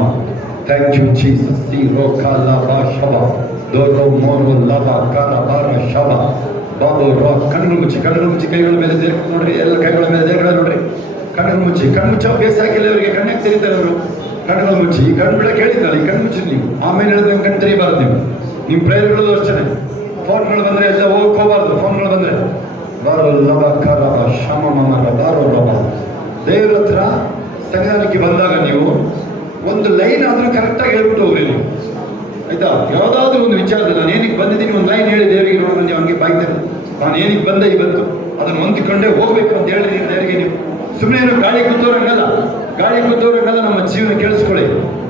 Thank you Jesus. ಸಿ ರೋ ಕಲವ ಶವ ದೋರೋ ಮೋರೋ ಲವ ಕರವರ ಶವ ಬಾಬು ರೋ. ಕಣ್ಣು ಮುಚ್ಚಿ ಕೈಗಳ ಮೇಲೆ ನೋಡ್ರಿ. ಎಲ್ಲ ಕೈಗಳ ಮೇಲೆ ದೇಹಗಳ ನೋಡ್ರಿ. ಕಣ್ಣು ಮುಚ್ಚಿ ಅಭ್ಯಾಸ ಆಗಿಲ್ಲ ಅವರಿಗೆ. ಕಣ್ಣಾಗ ತೆರೀತಾರೆ ಅವರು. ಕಣ್ಣುಗಳು ಮುಚ್ಚಿ ಕಣ್ಣು ಬಿಡಕ್ಕೆ ಹೇಳಿದ್ನಲ್ಲ, ಈ ಕಣ್ಣು ಮುಚ್ಚಿ ನೀವು. ಆಮೇಲೆ ಹೇಳಿದ್ರೆ ಕಣ್ಣು ತೆರೀಬಾರ್ದು ನೀವು. ನಿಮ್ಮ ಪ್ರೇಯರ್ಗಳು ಅಷ್ಟೇ. ಫೋನ್ಗಳು ಬಂದರೆ ಎಲ್ಲ ಹೋಗ್ಕೋಬಾರ್ದು. ಫೋನ್ಗಳು ಬಂದರೆ ಬಾರೋ ಲವ ಕರವ ಶಮ ಮಮರ ಬಾರೋ ಲವ. ದೇವರ ಹತ್ರ ಸಂಧಾನಕ್ಕೆ ಬಂದಾಗ ನೀವು ಒಂದು ಲೈನ್ ಆದರೂ ಕರೆಕ್ಟಾಗಿ ಹೇಳ್ಬಿಟ್ಟು ಹೋಗ್ರಿ ನೀವು, ಆಯ್ತಾ? ಯಾವುದಾದ್ರೂ ಒಂದು ವಿಚಾರದಲ್ಲಿ ನಾನು ಏನಕ್ಕೆ ಬಂದಿದ್ದೀನಿ ಒಂದು ಲೈನ್ ಹೇಳಿ ದೇವರಿಗೆ. ನೋಡೋದು ನೀವು ಹಂಗೆ ಬಾಯ್ತಾರೆ, ನಾನು ಏನಕ್ಕೆ ಬಂದೆ ಇವತ್ತು ಅದನ್ನು ಹೊಂದಿಕೊಂಡೇ ಹೋಗ್ಬೇಕು ಅಂತ ಹೇಳಿ ನೀವು ದೇವರಿಗೆ. ನೀವು ಸುಮ್ಮನೆ ಗಾಳಿ ಕೂತವ್ರಂಗಲ್ಲ ನಮ್ಮ ಜೀವನ ಕೇಳಿಸ್ಕೊಳ್ಳಿ.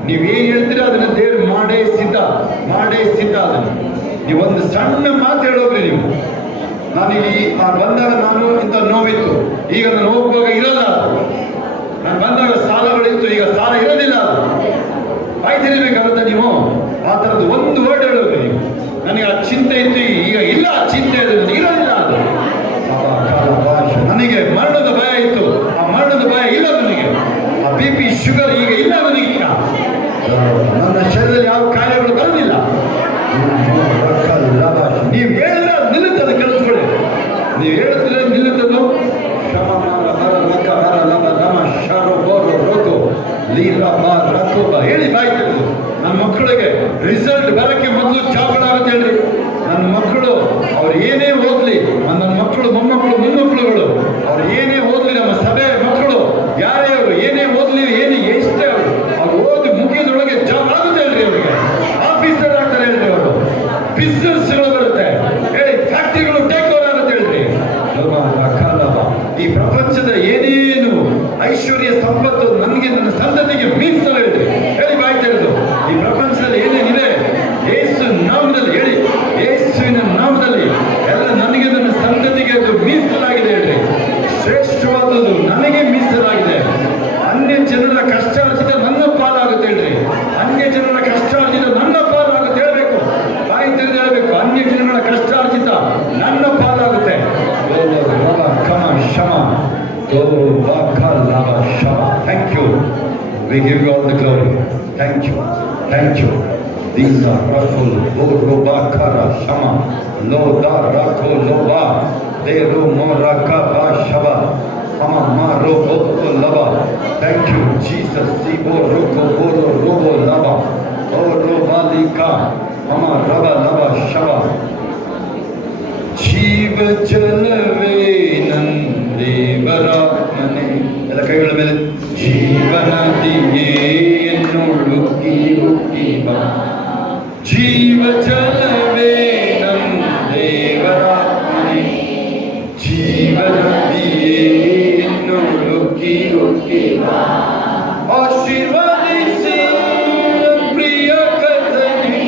ನೀವೇನು ಹೇಳ್ತೀರಾ ಅದನ್ನ ದೇವ್ರು ಮಾಡೇ ಸಿದ್ಧ. ಅದನ್ನು ನೀವು ಒಂದು ಸಣ್ಣ ಮಾತು ಹೇಳೋಗ್ರಿ ನೀವು. ನಾನಿಲ್ಲಿ ಬಂದಾಗ ನಾನು ಇಂಥ ನೋವಿತ್ತು, ಈಗ ನಾನು ಹೋಗುವಾಗ ಇರಲ್ಲ. ನಾನು ಬಂದಾಗ ಸಾಲಗಳಿತ್ತು, ಈಗ ಸಾಲ ಇರೋದಿಲ್ಲ. ಆಯ್ತಿರ್ಬೇಕಾಗುತ್ತೆ ನೀವು. ಆ ಥರದ್ದು ಒಂದು ವರ್ಡ್ ಹೇಳೋಗ್ರಿ ನೀವು. ನನಗೆ ಆ ಚಿಂತೆ ಇತ್ತು, ಈಗ ಇಲ್ಲ. ಆ ಚಿಂತೆ ಇರೋದಿಲ್ಲ. ಅದು ನನಗೆ ಮರಣದ ಭಯ ಇತ್ತು, ಆ ಮರಣದ ಭಯ ಇಲ್ಲ ನನಗೆ. ಆ BP ಶುಗರ್ ಈಗ ಇಲ್ಲ ನನಗೆ. ಈಗ ನನ್ನ ಶರೀರದಲ್ಲಿ ಯಾವ ಕಾಯಿಲೆಗಳು ಬರೋದಿಲ್ಲ. ನೀವು ಹೇಳಿದ್ರೆ ಅದು ನಿಲ್ಲುತ್ತದೆ. ಕೇಳಿಸ್ಕೊಳ್ಳಿ, ನೀವು ಹೇಳಿದ್ರೆ ನಿಲ್ಲುತ್ತದು. ಹೇಳಿ ಬಾಯಿ ತೆಗೆದು. ನನ್ನ ಮಕ್ಕಳಿಗೆ ರಿಸಲ್ಟ್ ಬರಕ್ಕೆ ಮೊದಲು ಚಾಪಡಾಗುತ್ತೆ ಹೇಳ್ರಿ. ನನ್ನ ಮಕ್ಕಳು ಅವ್ರು ಏನೇ ಓದ್ಲಿ, ನನ್ನ ಮಕ್ಕಳು ಮೊಮ್ಮಕ್ಕಳುಗಳು ಅವ್ರು ಏನೇ ಓದ್ಲಿ, ನಮ್ಮ ಸಭೆ ಮಕ್ಕಳು ಯಾರೇ ಅವರು ಏನೇ ಓದ್ಲಿ, ಎಷ್ಟೇ ಅವ್ರು ಓದಿ ಮುಗಿಯೋದ್ರೊಳಗೆ ಜಾಬ್ ಆಗುತ್ತೆ ಹೇಳ್ರಿ. ಅವರಿಗೆ ಆಫೀಸರ್ ಆಗ್ತಾರೆ ಹೇಳ್ರಿ. ಅವರು ಬಿಸ್ನೆಸ್ಗಳು ಬರುತ್ತೆ ಹೇಳಿ. ಫ್ಯಾಕ್ಟ್ರಿಗಳು ಟೇಕ್ ಓವರ್ ಆಗುತ್ತೆ ಹೇಳ್ರಿ. ಈ ಪ್ರಪಂಚದ ಏನೇನು ಐಶ್ವರ್ಯ ಸಂಪತ್ತು ನನಗೆ, ನನ್ನ ಸಂತತಿಗೆ ಮೀಸಲು ಹೇಳ್ರಿ. ಹೇಳಿ ಬಾಯಿ ತೆಗೆದು. ಈ ಪ್ರಪಂಚದಲ್ಲಿ ಏನೇನಿದೆ ಯೇಸು ನಾಮದಲ್ಲಿ ಹೇಳಿ. ಯೇಸುವಿನ ನಾಮದಲ್ಲಿ ಎಲ್ಲ ನನಗೆ, ನನ್ನ ಸಂತತಿಗೆ ಅದು ಮೀಸಲಾಗಿದೆ ಹೇಳ್ರಿ. ಶ್ರೇಷ್ಠವಾದದ್ದು ನನಗೆ ಮೀಸಲಾಗಿದೆ. ಅನ್ಯ ಜನರ ಕಷ್ಟಾರ್ಜಿತ ನನ್ನ ಪಾಲಾಗುತ್ತೆ ಹೇಳ್ರಿ. ಅನ್ಯ ಜನರ ಕಷ್ಟಾರ್ಜಿತ ನನ್ನ ಪಾಲಾಗುತ್ತೆ ಹೇಳ್ಬೇಕು. ಬಾಯಿ ತೆಗೆದು ಹೇಳ್ಬೇಕು. ಅನ್ಯ ಜನರ ಕಷ್ಟಾರ್ಜಿತ ನನ್ನ ಪಾಲಾಗುತ್ತೆ. Thank you. We give you all the glory. Thank you. These are Rakul, Roba Kara, Shama, Loda, Rako, Loba, Deru, Moraka, Shaba, Hama, Maro, Boko, Lava. Thank you, Jesus. Sibo, Roko, Boro, Robo, Lava, Oro, Valika, Hama, Raba, Lava, Shaba. ಜೀವ ಜಲವೇ ನಂದೇವರಾತ್ಮನೆ. ಎಲ್ಲ ಕೈಗಳ ಮೇಲೆ. ಜೀವನದಿಯೇ ಎನ್ನುಳುಕಿ ಬಾ. ಜೀವ ಜಲವೇ ನಂದೇವರಾತ್ಮನೆ. ಜೀವನದಿಯೇ ಎನ್ನುಳುಕಿ ಬಾ. ಆಶೀರ್ವದಿಸಿ ಪ್ರಿಯ ಕರ್ತನೇ,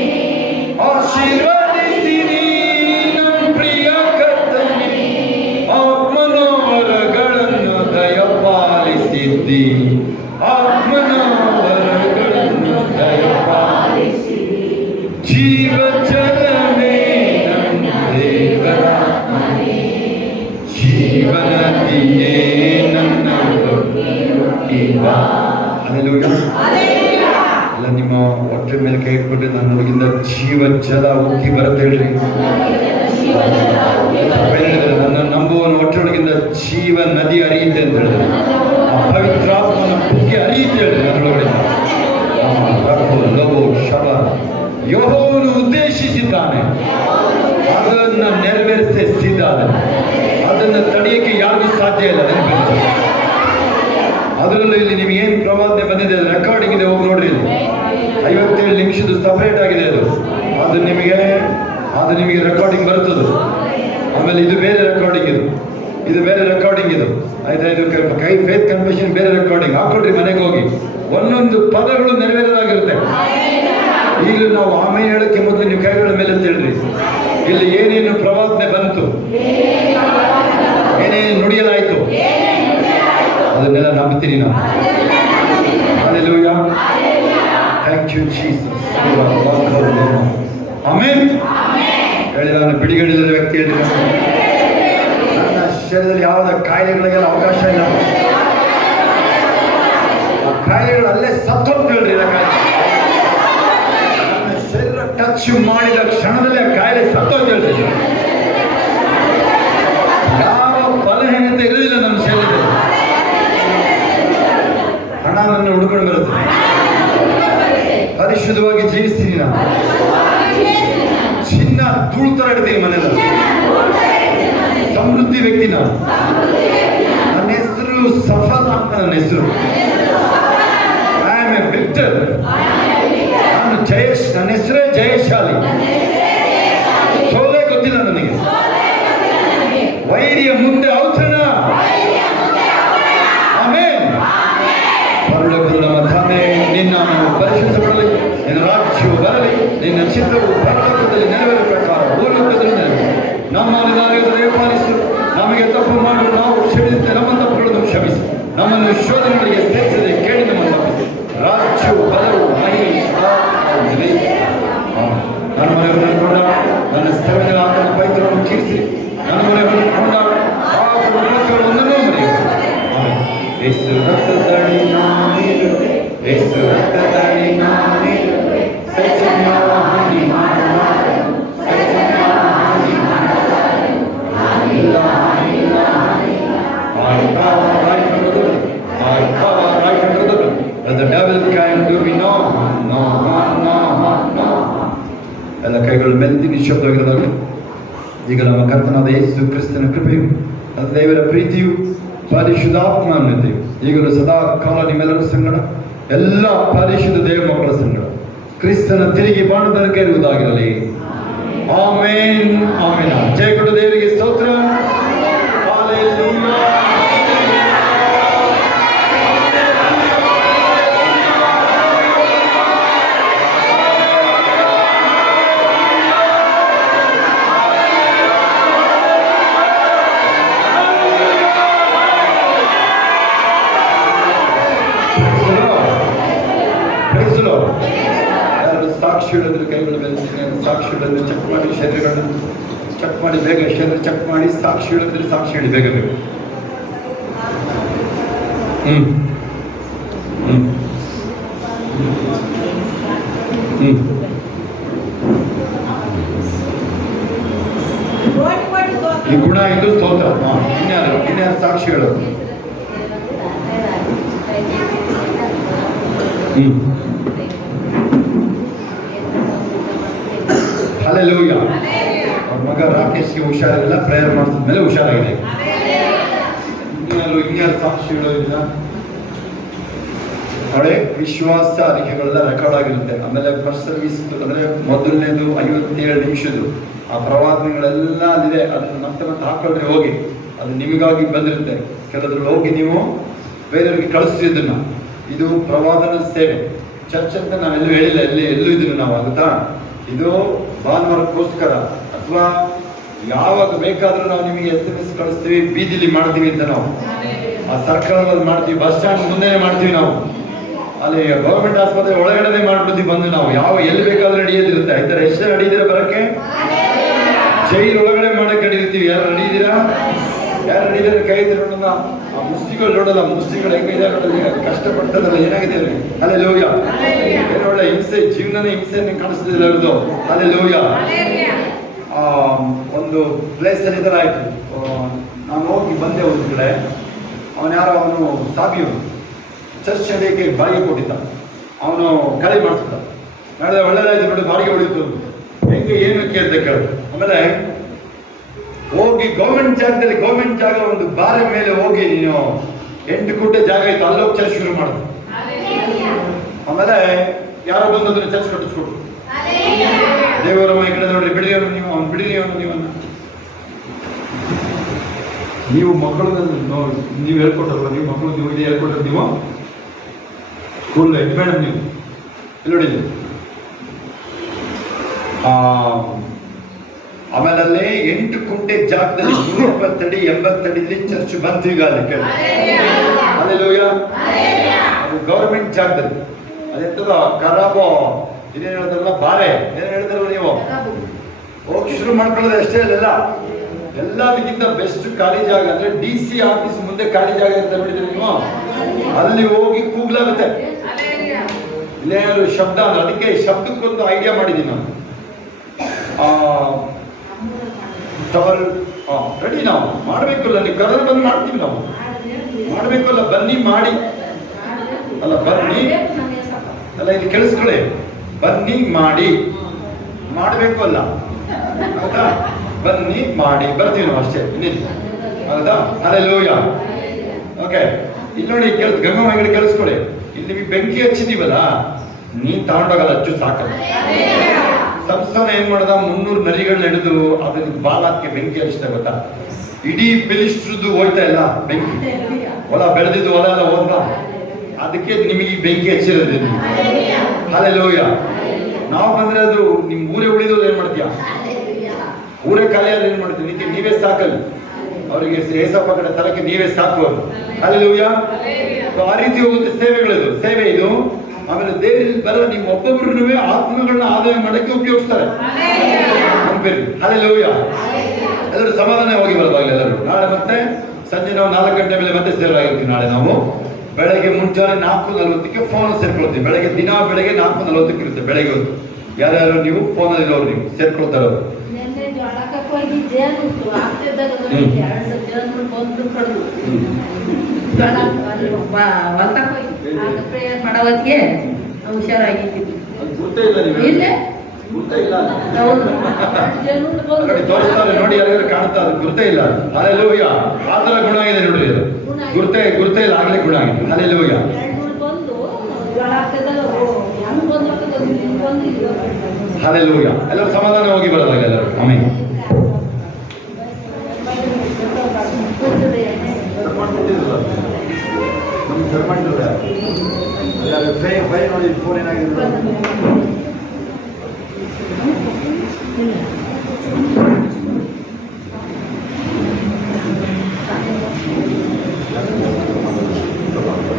ಆಶೀರ್ವದಿಸಿ ನಮ್ಮ ಪ್ರಿಯ ಕರ್ತನೇ, ಆತ್ಮನ ವರಗಳನ್ನು ದಯಪಾಲಿಸಿದ್ದಿ, ಆತ್ಮನ ವರಗಳನ್ನು ದಯಪಾಲಿಸಿ, ಜೀವ ಜಲವೇ ನಮ್ಮ ದೇವರಾತ್ಮನೇ, ಜೀವನದಿಯೇ ನನ್ನ ಇವಾ. ಹಲ್ಲೆಲೂಯಾ. ಎಲ್ಲ ನಿಮ್ಮ ಹೊಟ್ಟೆ ಮೇಲೆ ಕೈ ಇಟ್ಬಿಟ್ಟು ನನ್ನೊಳಗಿಂದ ಜೀವ ಜಲ ಉಕ್ಕಿ ಬರುತ್ತೆ ಹೇಳ್ರಿ. ನನ್ನ ನಂಬುವನ ಹೊಟ್ಟೆಯೊಳಗಿಂದ ಜೀವ ನದಿ ಹರಿಯುತ್ತೆ ಅಂತ ಹೇಳಿದ್ರೆ, ಆ ಪವಿತ್ರಾತ್ಮನ ಬುಗ್ಗೆ ಹರಿಯುತ್ತೆ ಹೇಳ್ರಿ ನನ್ನೊಳಗಡೆ. ಲೋಬೋ ಶಬ ಯೆಹೋವನು ಉದ್ದೇಶಿಸಿದ್ದಾನೆ, ಅದನ್ನ ನೆರವೇರಿಸಿದ್ದಾನೆ, ಅದನ್ನು ತಡೆಯಕ್ಕೆ ಯಾರಿಗೂ ಸಾಧ್ಯ ಇಲ್ಲ. ಅದರಲ್ಲೂ ಇಲ್ಲಿ ನಿಮ್ಗೆ ಏನು ಪ್ರವಾದನೆ ಬಂದಿದೆ, ರೆಕಾರ್ಡಿಂಗ್ ಇದೆ, ಹೋಗಿ ನೋಡ್ರಿ. 57 ನಿಮಿಷದ ಸಪರೇಟ್ ಆಗಿದೆ ಅದು ನಿಮಗೆ ರೆಕಾರ್ಡಿಂಗ್ ಬರ್ತದೆ. ಆಮೇಲೆ ಇದು ಬೇರೆ ರೆಕಾರ್ಡಿಂಗ್, ಇದು ಬೇರೆ ರೆಕಾರ್ಡಿಂಗ್ ಇದು ಆಯ್ತಾ. ಇದು ಕೈ ಫೇತ್ ಕನ್ಫೆಷನ್ ಬೇರೆ ರೆಕಾರ್ಡಿಂಗ್ ಹಾಕೊಡ್ರಿ ಮನೆಗೆ ಹೋಗಿ. ಒಂದೊಂದು ಪದಗಳು ನೆರವೇರದಾಗಿರುತ್ತೆ. ಈಗ ನಾವು ಆಮೇಲೆ ಹೇಳಕ್ಕೆ ಮೊದಲು ನೀವು ಕೈಗಳ ಮೇಲೆ ಹೇಳ್ರಿ, ಇಲ್ಲಿ ಏನೇನು ಪ್ರವಾದನೆ ಬಂತು, ಏನೇನು ನುಡಿಯಲಾಯ್ತು, ಅದನ್ನೆಲ್ಲ ನಂಬ್ತೀನಿ ನಾನು. Hallelujah. Thank you Jesus. Amen. ಹೇಳಿ, ನಾನು ಬಿಡುಗಡೆಯಿಲ್ಲದ ವ್ಯಕ್ತಿ ಹೇಳಿ, ನನ್ನ ಶರೀರದಲ್ಲಿ ಯಾವುದೇ ಕಾಯಿಲೆಗಳಿಗೆಲ್ಲ ಅವಕಾಶ ಇಲ್ಲ. ಆ ಕಾಯಿಲೆಗಳು ಅಲ್ಲೇ ಸತ್ತೋಗ್ತು ಹೇಳ್ರಿ. ನನ್ನ ಶರೀರ ಟಚ್ ಮಾಡಿದ ಕ್ಷಣದಲ್ಲಿ ಆ ಕಾಯಿಲೆ ಸತ್ತೋಗ್ತು ಹೇಳ್ರಿ. ಯಾವ ಬಲಹೀನತೆ ಇರೋದಿಲ್ಲ ನನ್ನ ಶರೀರದಲ್ಲಿ. ಹಣ ನನ್ನ ಹುಡುಕೊಂಡು ಬರುತ್ತೆ, ಪರಿಶುದ್ಧವಾಗಿ ಜೀವಿಸ್ತೀನಿ ನಾನು. ಚಿನ್ನ ಧೂಳು ತರ ಇಡ್ತೀನಿ ಮನೆಯಲ್ಲ. ಸಮೃದ್ಧಿ ವ್ಯಕ್ತಿ ನಾನು. ನನ್ನ ಹೆಸರು ಸಫಲ ಅಂತ ನನ್ನ ಹೆಸರು. I am A Victor. ನಾನು ನನ್ನ ಹೆಸರೇ ಜಯಶಾಲಿ. ಸೋಲೆ ಗೊತ್ತಿಲ್ಲ ನನಗೆ. ವೈರಿಯ ಮುಂದೆ ಔತಣ. ಆಮೆನ್. ಪರಲೋಕದ ನಮ್ಮ ತಂದೆ, ನಿನ್ನ ನಾಮವು ಪರಿಶುದ್ಧಪಡಲಿ, ನಿನ್ನ ರಾಜ್ಯವು ಬರಲಿ, ನಿನ್ನ ಚಿತ್ತವು ಪರಲೋಕದಲ್ಲಿ ನೆರವೇರ ಪ್ರಕಾರ ಭೂಲೋಕದಲ್ಲಿ ನೆರವೇರಲಿ. ನಮ್ಮ ನಿಧಾನದಲ್ಲಿ ಪಾಲಿಸು. ನಮಗೆ ತಪ್ಪು ಮಾಡಲು ನಾವು ಕ್ಷಮಿಸುತ್ತೆ, ನಮ್ಮ ತಪ್ಪುಗಳನ್ನು ಕ್ಷಮಿಸು. ನಮ್ಮನ್ನು ಶೋಧನೆಗಳಿಗೆ ಸೇರಿಸದೆ ಕೇಳಿ ನಮ್ಮ ತಪ್ಪಿಸಿ. ರಾಜ್ಯವು ಬಲವು ಮಹಿಳೆ ನನ್ನ ಮನೆಯನ್ನು ಕೊಂಡ, ನನ್ನ ಸ್ಥಳದಲ್ಲಿ ಆತನ ಪೈತ್ರವನ್ನು ಕೀರ್ಸಿ, ನನ್ನ ಮನೆಯನ್ನು ಕೊಂಡ ಆತನ ಮಕ್ಕಳೊಂದನ್ನೂ ಮರೆಯುವುದು. ಯೇಸು ರಕ್ತದಡಿ ನಾನಿರುವೆ, ಯೇಸು ರಕ್ತದಡಿ ನಾನಿರುವೆ, ಸೈತಾನನ ಹಾನಿ ಮಾಡಲಾರನು, ಸೈತಾನನ ಹಾನಿ ಮಾಡಲಾರನು, ಹಾನಿಲ್ಲ, ಹಾನಿಲ್ಲ, ಹಾನಿಲ್ಲ. I power right under the blood, I power right under the blood, that the devil can do me no harm, no harm, no harm, no harm. ಎಲ್ಲ ಕೈಗಳು ಮೆಲ್ತಿ ನಿಶ್ಶಬ್ದವಾಗಿರೋದಾಗಲಿ. ಈಗ ನಮ್ಮ ಕರ್ತನಾದ ಯೇಸು ಕ್ರಿಸ್ತನ ಕೃಪೆಯು, ದೇವರ ಪ್ರೀತಿಯು, ಪರಿಶುದ್ಧಾತ್ಮನ್ಯತೆಯು ಈಗಲೂ ಸದಾ ಕಾಲ ನಿಮ್ಮೆಲ್ಲರ ಸಂಗಡ, ಎಲ್ಲ ಪರಿಶುದ್ಧ ದೇವ ಮಕ್ಕಳ ಸಂಗಡ ಕ್ರಿಸ್ತನ ತಿರುಗಿ ಬಾಣದಕ್ಕೆ ಇರುವುದಾಗಿರಲಿ. ಆಮೇನ್, ಆಮೇನ್. ಜಯ ಕೊಡು ದೇವರಿಗೆ ಸ್ತೋತ್ರ. ಹಲ್ಲೆಲೂಯಾ. ಸಾಕ್ಷಿ ಹೇಳಿದ್ರೆ ಕೈಗಳ ಮೇಲೆ ಸಾಕ್ಷಿ ಹೇಳಿದ್ರೆ ಚೆಕ್ ಮಾಡಿ, ಶರೀರಗಳನ್ನು ಚೆಕ್ ಮಾಡಿ, ಬೇಗ ಶರೀರ ಚೆಕ್ ಮಾಡಿ. ಸಾಕ್ಷಿ ಹೇಳಿದ್ರೆ ಸಾಕ್ಷಿ ಹೇಳಿ ಬೇಗ ಬೇಗ. ಈ ಗುಣ ಇದು ಸ್ತೋತ್ರ. ಇನ್ಯಾರು ಸಾಕ್ಷಿ ಹೇಳೋದು? ಹಲ್ಲೆಲೂಯಾ. ಅವ್ರ ಮಗ ರಾಕೇಶ್ಗೆ ಹುಷಾರಿಲ್ಲ, ಪ್ರೇಯರ್ ಮಾಡಿಸಿದ್ಮೇಲೆ ಹುಷಾರಾಗಿದೆ. ಇನ್ಯಾರು ಸಾಕ್ಷಿ ಹೇಳೋದಿಲ್ಲ? ಅವಳೆ ವಿಶ್ವಾಸ ಅರಿಕೆಗಳೆಲ್ಲ ರೆಕಾರ್ಡ್ ಆಗಿರುತ್ತೆ. ಆಮೇಲೆ ಫಸ್ಟ್ ಸರ್ವಿಸ್ ಅಂದ್ರೆ ಮೊದಲನೇದು 57 ನಿಮಿಷದ್ದು ಆ ಪ್ರವಾದನೆಗಳೆಲ್ಲ ಅಲ್ಲಿದೆ. ಅದನ್ನ ಮತ್ತೆ ಹಾಕೊಳ್ರಿ ಹೋಗಿ, ಅದು ನಿಮಗಾಗಿ ಬಂದಿರುತ್ತೆ. ಕೆಲದ್ರಲ್ಲಿ ಹೋಗಿ ನೀವು ಬೇರೆಯವ್ರಿಗೆ ಕಳಿಸಿದ್ದನ್ನ ಇದು ಪ್ರವಾದನ ಸೇವೆ. ಚರ್ಚ್ ಅಂತ ನಾವೆಲ್ಲೂ ಹೇಳಿಲ್ಲ, ಎಲ್ಲೂ ಇದ್ದೀವಿ ನಾವು, ಆಗುತ್ತಾ? ಇದು ಭಾನುವಾರಕ್ಕೋಸ್ಕರ ಅಥವಾ ಯಾವಾಗ ಬೇಕಾದ್ರೂ ನಾವು ನಿಮಗೆ SMS ಕಳಿಸ್ತೀವಿ, ಬೀದಿಲಿ ಮಾಡ್ತೀವಿ ಅಂತ ನಾವು ಆ ಸರ್ಕಲ್ ಅಲ್ಲಿ ಮಾಡ್ತೀವಿ, ಬಸ್ ಸ್ಟ್ಯಾಂಡ್ ಮುಂದೆನೆ ಮಾಡ್ತೀವಿ ನಾವು, ಅಲ್ಲಿ ಗೌರ್ಮೆಂಟ್ ಆಸ್ಪತ್ರೆ ಒಳಗಡೆ ಮಾಡ್ಬಿಡ್ತೀವಿ ಬಂದು ನಾವು, ಎಲ್ಲಿ ಬೇಕಾದ್ರೂ ನಡೆಯೋದಿರುತ್ತೆ. ಆಯ್ತಾರೆ, ಎಷ್ಟು ನಡೀತೀರಾ ಬರಕ್ಕೆ? ಜೈಲ್ ಒಳಗಡೆ ಮಾಡಕ್ಕೆ ನಡೀತೀವಿ. ಯಾರು ನಡೀತೀರಾ? ಯಾರು ನಡೀತಾರೆ? ಕೈ ನೋಡೋಣ. ಆ ಮುಸ್ಲಿಗಳು ನೋಡಲ್ಲ, ಮುಸ್ಲಿಗಳು ಹೆಂಗಿದೆ ಕಷ್ಟಪಡ್ತಾರಲ್ಲ, ಏನಾಗಿದೆ ಅಲ್ಲಿ? ಅಲ್ಲೇ ಲೋಯ ಏನೊಳ್ಳೆ ಹಿಂಸೆ, ಜೀವನನೇ ಹಿಂಸೆ ಕಾಣಿಸ್ತಿಲ್ಲ ಅವ್ರದ್ದು. ಅಲ್ಲೇ ಲೋಯ ಒಂದು ಪ್ಲೇಸ್ ಅಲ್ಲಿ ಇದರ ಆಯ್ತು. ನಾನು ಹೋಗಿ ಬಂದೆ ಒಂದು ಕಡೆ, ಅವನು ಸಾಬಿಯವನು ಚರ್ಚ್ ನಡೆಯಕ್ಕೆ ಬಾಡಿಗೆ ಕೊಟ್ಟಿದ್ದ, ಅವನು ಕಳೆ ಮಾಡಿಸ್ದ. ನಾಳೆ ಒಳ್ಳೇದಾಯ್ತು ನೋಡಿ, ಬಾಡಿಗೆ ಹೊಡಿತು ಹೆಂಗೆ ಏನಕ್ಕೆ ಅಂತ ಕೇಳಿದ್ರು. ಆಮೇಲೆ ಹೋಗಿ ಗೌರ್ಮೆಂಟ್ ಜಾಗ ಒಂದು ಬಾರೆ ಮೇಲೆ ಹೋಗಿ ನೀನು 8 ಗುಂಟೆ ಜಾಗ ಇತ್ತು, ಅಲ್ಲೋಗಿ ಚರ್ಚ್ ಶುರು ಮಾಡಿದ್ರು. ಆಮೇಲೆ ಯಾರೋ ಬಂದು ಅದನ್ನ ಚರ್ಚ್ ಕಟ್ಟಿಸ್ಕೊಟ್ರು. ದೇವರಮ್ಮ ಈ ಕಡೆ ನೋಡ್ರಿ, ಬಿಡಿ ಅವನು ನೀವು, ಅವ್ನು ಬಿಡಿ ಅವನು ನೀವನ್ನ. ನೀವು ಮಕ್ಕಳನ್ನ ನೀವು ಹೇಳ್ಕೊಟ್ರಲ್ವ, ನೀವು ಮಕ್ಕಳು ನೀವು ಇದೇ ಹೇಳ್ಕೊಟ್ರೆ ನೀವು ಸ್ಕೂಲ್ ಹೆಡ್ ಮೇಡಮ್ ನೀವು ಇಲ್ಲಿ ನೋಡಿ. ಆಮೇಲೆ ಅಲ್ಲಿ 8 ಗುಂಟೆ ಜಾಗದಲ್ಲಿ 170 ಅಡಿ 80 ಅಡಿಲಿ ಚರ್ಚ್ ಬಂತು ಈಗ ಅಲ್ಲಿ ಕೇಳಿ. ಅಲ್ಲೆಲ್ಲೂಯ, ಅದು ಗೌರ್ಮೆಂಟ್ ಜಾಗದಲ್ಲಿ. ಅದೆಂತದ ಖರಾಬೋ ಇದೇನು ಹೇಳಿದ್ರಲ್ಲ, ಬಾರೆ ಏನ್ ಹೇಳಿದ್ರಲ್ಲ ನೀವು, ಹೋಗಿ ಶುರು ಮಾಡ್ಕೊಳ್ಳೋದು ಅಷ್ಟೇ ಅಲ್ಲೆಲ್ಲ. ಎಲ್ಲದಕ್ಕಿಂತ ಬೆಸ್ಟ್ ಖಾಲಿ ಜಾಗ ಅಂದ್ರೆ DC ಆಫೀಸ್ ಮುಂದೆ ಖಾಲಿ ಜಾಗ ಅಂತ ನೋಡಿದ್ರೆ ನೀವು, ಅಲ್ಲಿ ಹೋಗಿ ಕೂಗ್ಲಾಗುತ್ತೆ. ಇಲ್ಲೇನಾದ್ರು ಶಬ್ದ ಅಂದ್ರೆ ಅದಕ್ಕೆ ಶಬ್ದಕ್ಕೊಂದು ಐಡಿಯಾ ಮಾಡಿದ್ದೀನಿ ನಾನು. ರೆಡಿ ನಾವು ಮಾಡಬೇಕಲ್ಲ, ನೀವು ಕರೆದು ಬಂದು ಮಾಡ್ತೀವಿ ನಾವು, ಮಾಡಬೇಕಲ್ಲ, ಬನ್ನಿ ಮಾಡಿ ಅಲ್ಲ, ಬನ್ನಿ ಅಲ್ಲ, ಇಲ್ಲಿ ಕೇಳಿಸ್ಕೊಳ್ಳಿ, ಬನ್ನಿ ಮಾಡಿ ಮಾಡಬೇಕು ಅಲ್ಲ, ಹೌದಾ? ಬನ್ನಿ ಮಾಡಿ ಬರ್ತೀವಿ ನಾವು ಅಷ್ಟೇ, ಇನ್ನೇನು, ಹೌದಾ? ಅಲ್ಲೆಲ್ಲೂಯ. ಓಕೆ, ಇಲ್ಲಿ ನೋಡಿ ಗಂಗಮ್ಮಗಳು ಕೇಳಿಸ್ಕೊಳ್ಳಿ, ಇಲ್ಲಿ ನಿಮಗೆ ಬೆಂಕಿ ಹಚ್ಚಿದೀವಲ್ಲ, ನೀನ್ ತಗೊಂಡೋಗಲ್ಲ, ಹಚ್ಚು ಸಾಕಲ್ಲ. ಸಂಸ್ಥಾನ ಏನ್ ಮಾಡ್ದ, 300 ನರಿಗಳನ್ನ ಹಿಡಿದು ಅದನ್ನ ಬಾಲಕ್ಕೆ ಬೆಂಕಿ ಹಚ್ಚಿದ, ಗೊತ್ತಾ? ಇಡೀ ಫಿಲಿಸ್ಟ್ರದ್ದು ಹೋಯ್ತಾ ಇಲ್ಲ ಬೆಂಕಿ, ಹೊಲ ಬೆಳೆದಿದ್ದು ಹೊಲ ಎಲ್ಲ ಹೋದ, ಅದಕ್ಕೆ ನಿಮಗೆ ಈ ಬೆಂಕಿ ಹಚ್ಚಿರೋದು. ಅಲ್ಲೆಲ್ಲೂಯ. ನಾವು ಬಂದ್ರೆ ಅದು ನಿಮ್ ಊರೇ ಉಳಿದೋದು ಏನ್ ಮಾಡ್ತೀಯ? ಊರೇ ಖಾಲಿ ಆದ್ರೆ ಏನ್ ಮಾಡ್ತೀವಿ? ನೀವೇ ಸಾಕಲ್ಲ ಅವರಿಗೆ, ಏಸಪ್ಪ ಕಡೆ ತರಕ್ಕೆ ನೀವೇ ಸಾಕುವರು. ಅಲ್ಲೆಲ್ಲೂಯ. ಆ ರೀತಿ ಹೋಗುತ್ತೆ ಸೇವೆಗಳಿದು, ಸೇವೆ ಇದು. ಆಮೇಲೆ ದೇವರಲ್ಲಿ ಬರ ನಿಮ್ಮ ಒಬ್ಬೊಬ್ಬರು ಆತ್ಮಗಳನ್ನ ಆದಾಯ ಮಾಡಕ್ಕೆ ಉಪಯೋಗಿಸ್ತಾರೆ. ಅಲ್ಲೆಲ್ಲೂಯ. ಎಲ್ಲರೂ ಸಮಾಧಾನ ಹೋಗಿ ಬರೋದಾಗಲಿ ಎಲ್ಲರೂ. ನಾಳೆ ಮತ್ತೆ ಸಂಜೆ ನಾವು 4 ಗಂಟೆ ಮೇಲೆ ಮತ್ತೆ ಸೇರಾಗಿರ್ತೀವಿ. ನಾಳೆ ನಾವು ಬೆಳಗ್ಗೆ ಮುಂಜಾನೆ 4:40ಕ್ಕೆ ಫೋನ್ ಸೇರ್ಕೊಳ್ತೀವಿ. ದಿನ ಬೆಳಗ್ಗೆ 4:40ಕ್ಕೆ ಇರುತ್ತೆ ಬೆಳಗ್ಗೆ ಹೊತ್ತು. ಯಾರ್ಯಾರು ನೀವು ಫೋನಲ್ಲಿ ಇರೋರು, ನೀವು ಸೇರ್ಕೊಳ್ತಾರ. ಮಾಡೋದಕ್ಕೆ ಹುಷಾರಾಗಿದ್ದೀವಿ. ತೋರಿಸ್ತಾರೆ ನೋಡಿ, ಯಾರಿಗಾರು ಕಾಣುತ್ತಾ? ಅದು ಗುರುತೇ ಇಲ್ಲ. ಅಲ್ಲೆಲ್ಲೂಯ. ಆ ತರ ಗುಣ ಆಗಿದೆ ನೋಡ್ರಿ, ಅದು ಗುರುತೇ ಇಲ್ಲ, ಆಗ್ಲೇ ಗುಣ ಆಗಿದೆ. ಅಲ್ಲೆಲ್ಲೂಯ. ಅಲ್ಲೆಲ್ಲೂಯ. ಎಲ್ಲರೂ ಸಮಾಧಾನ ಹೋಗಿ ಬರೋದಾಗ ಎಲ್ಲರೂ. ಆಮೇಲೆ ನೋಡಿ ಫೋನ್ ಏನಾಗಿದೆ.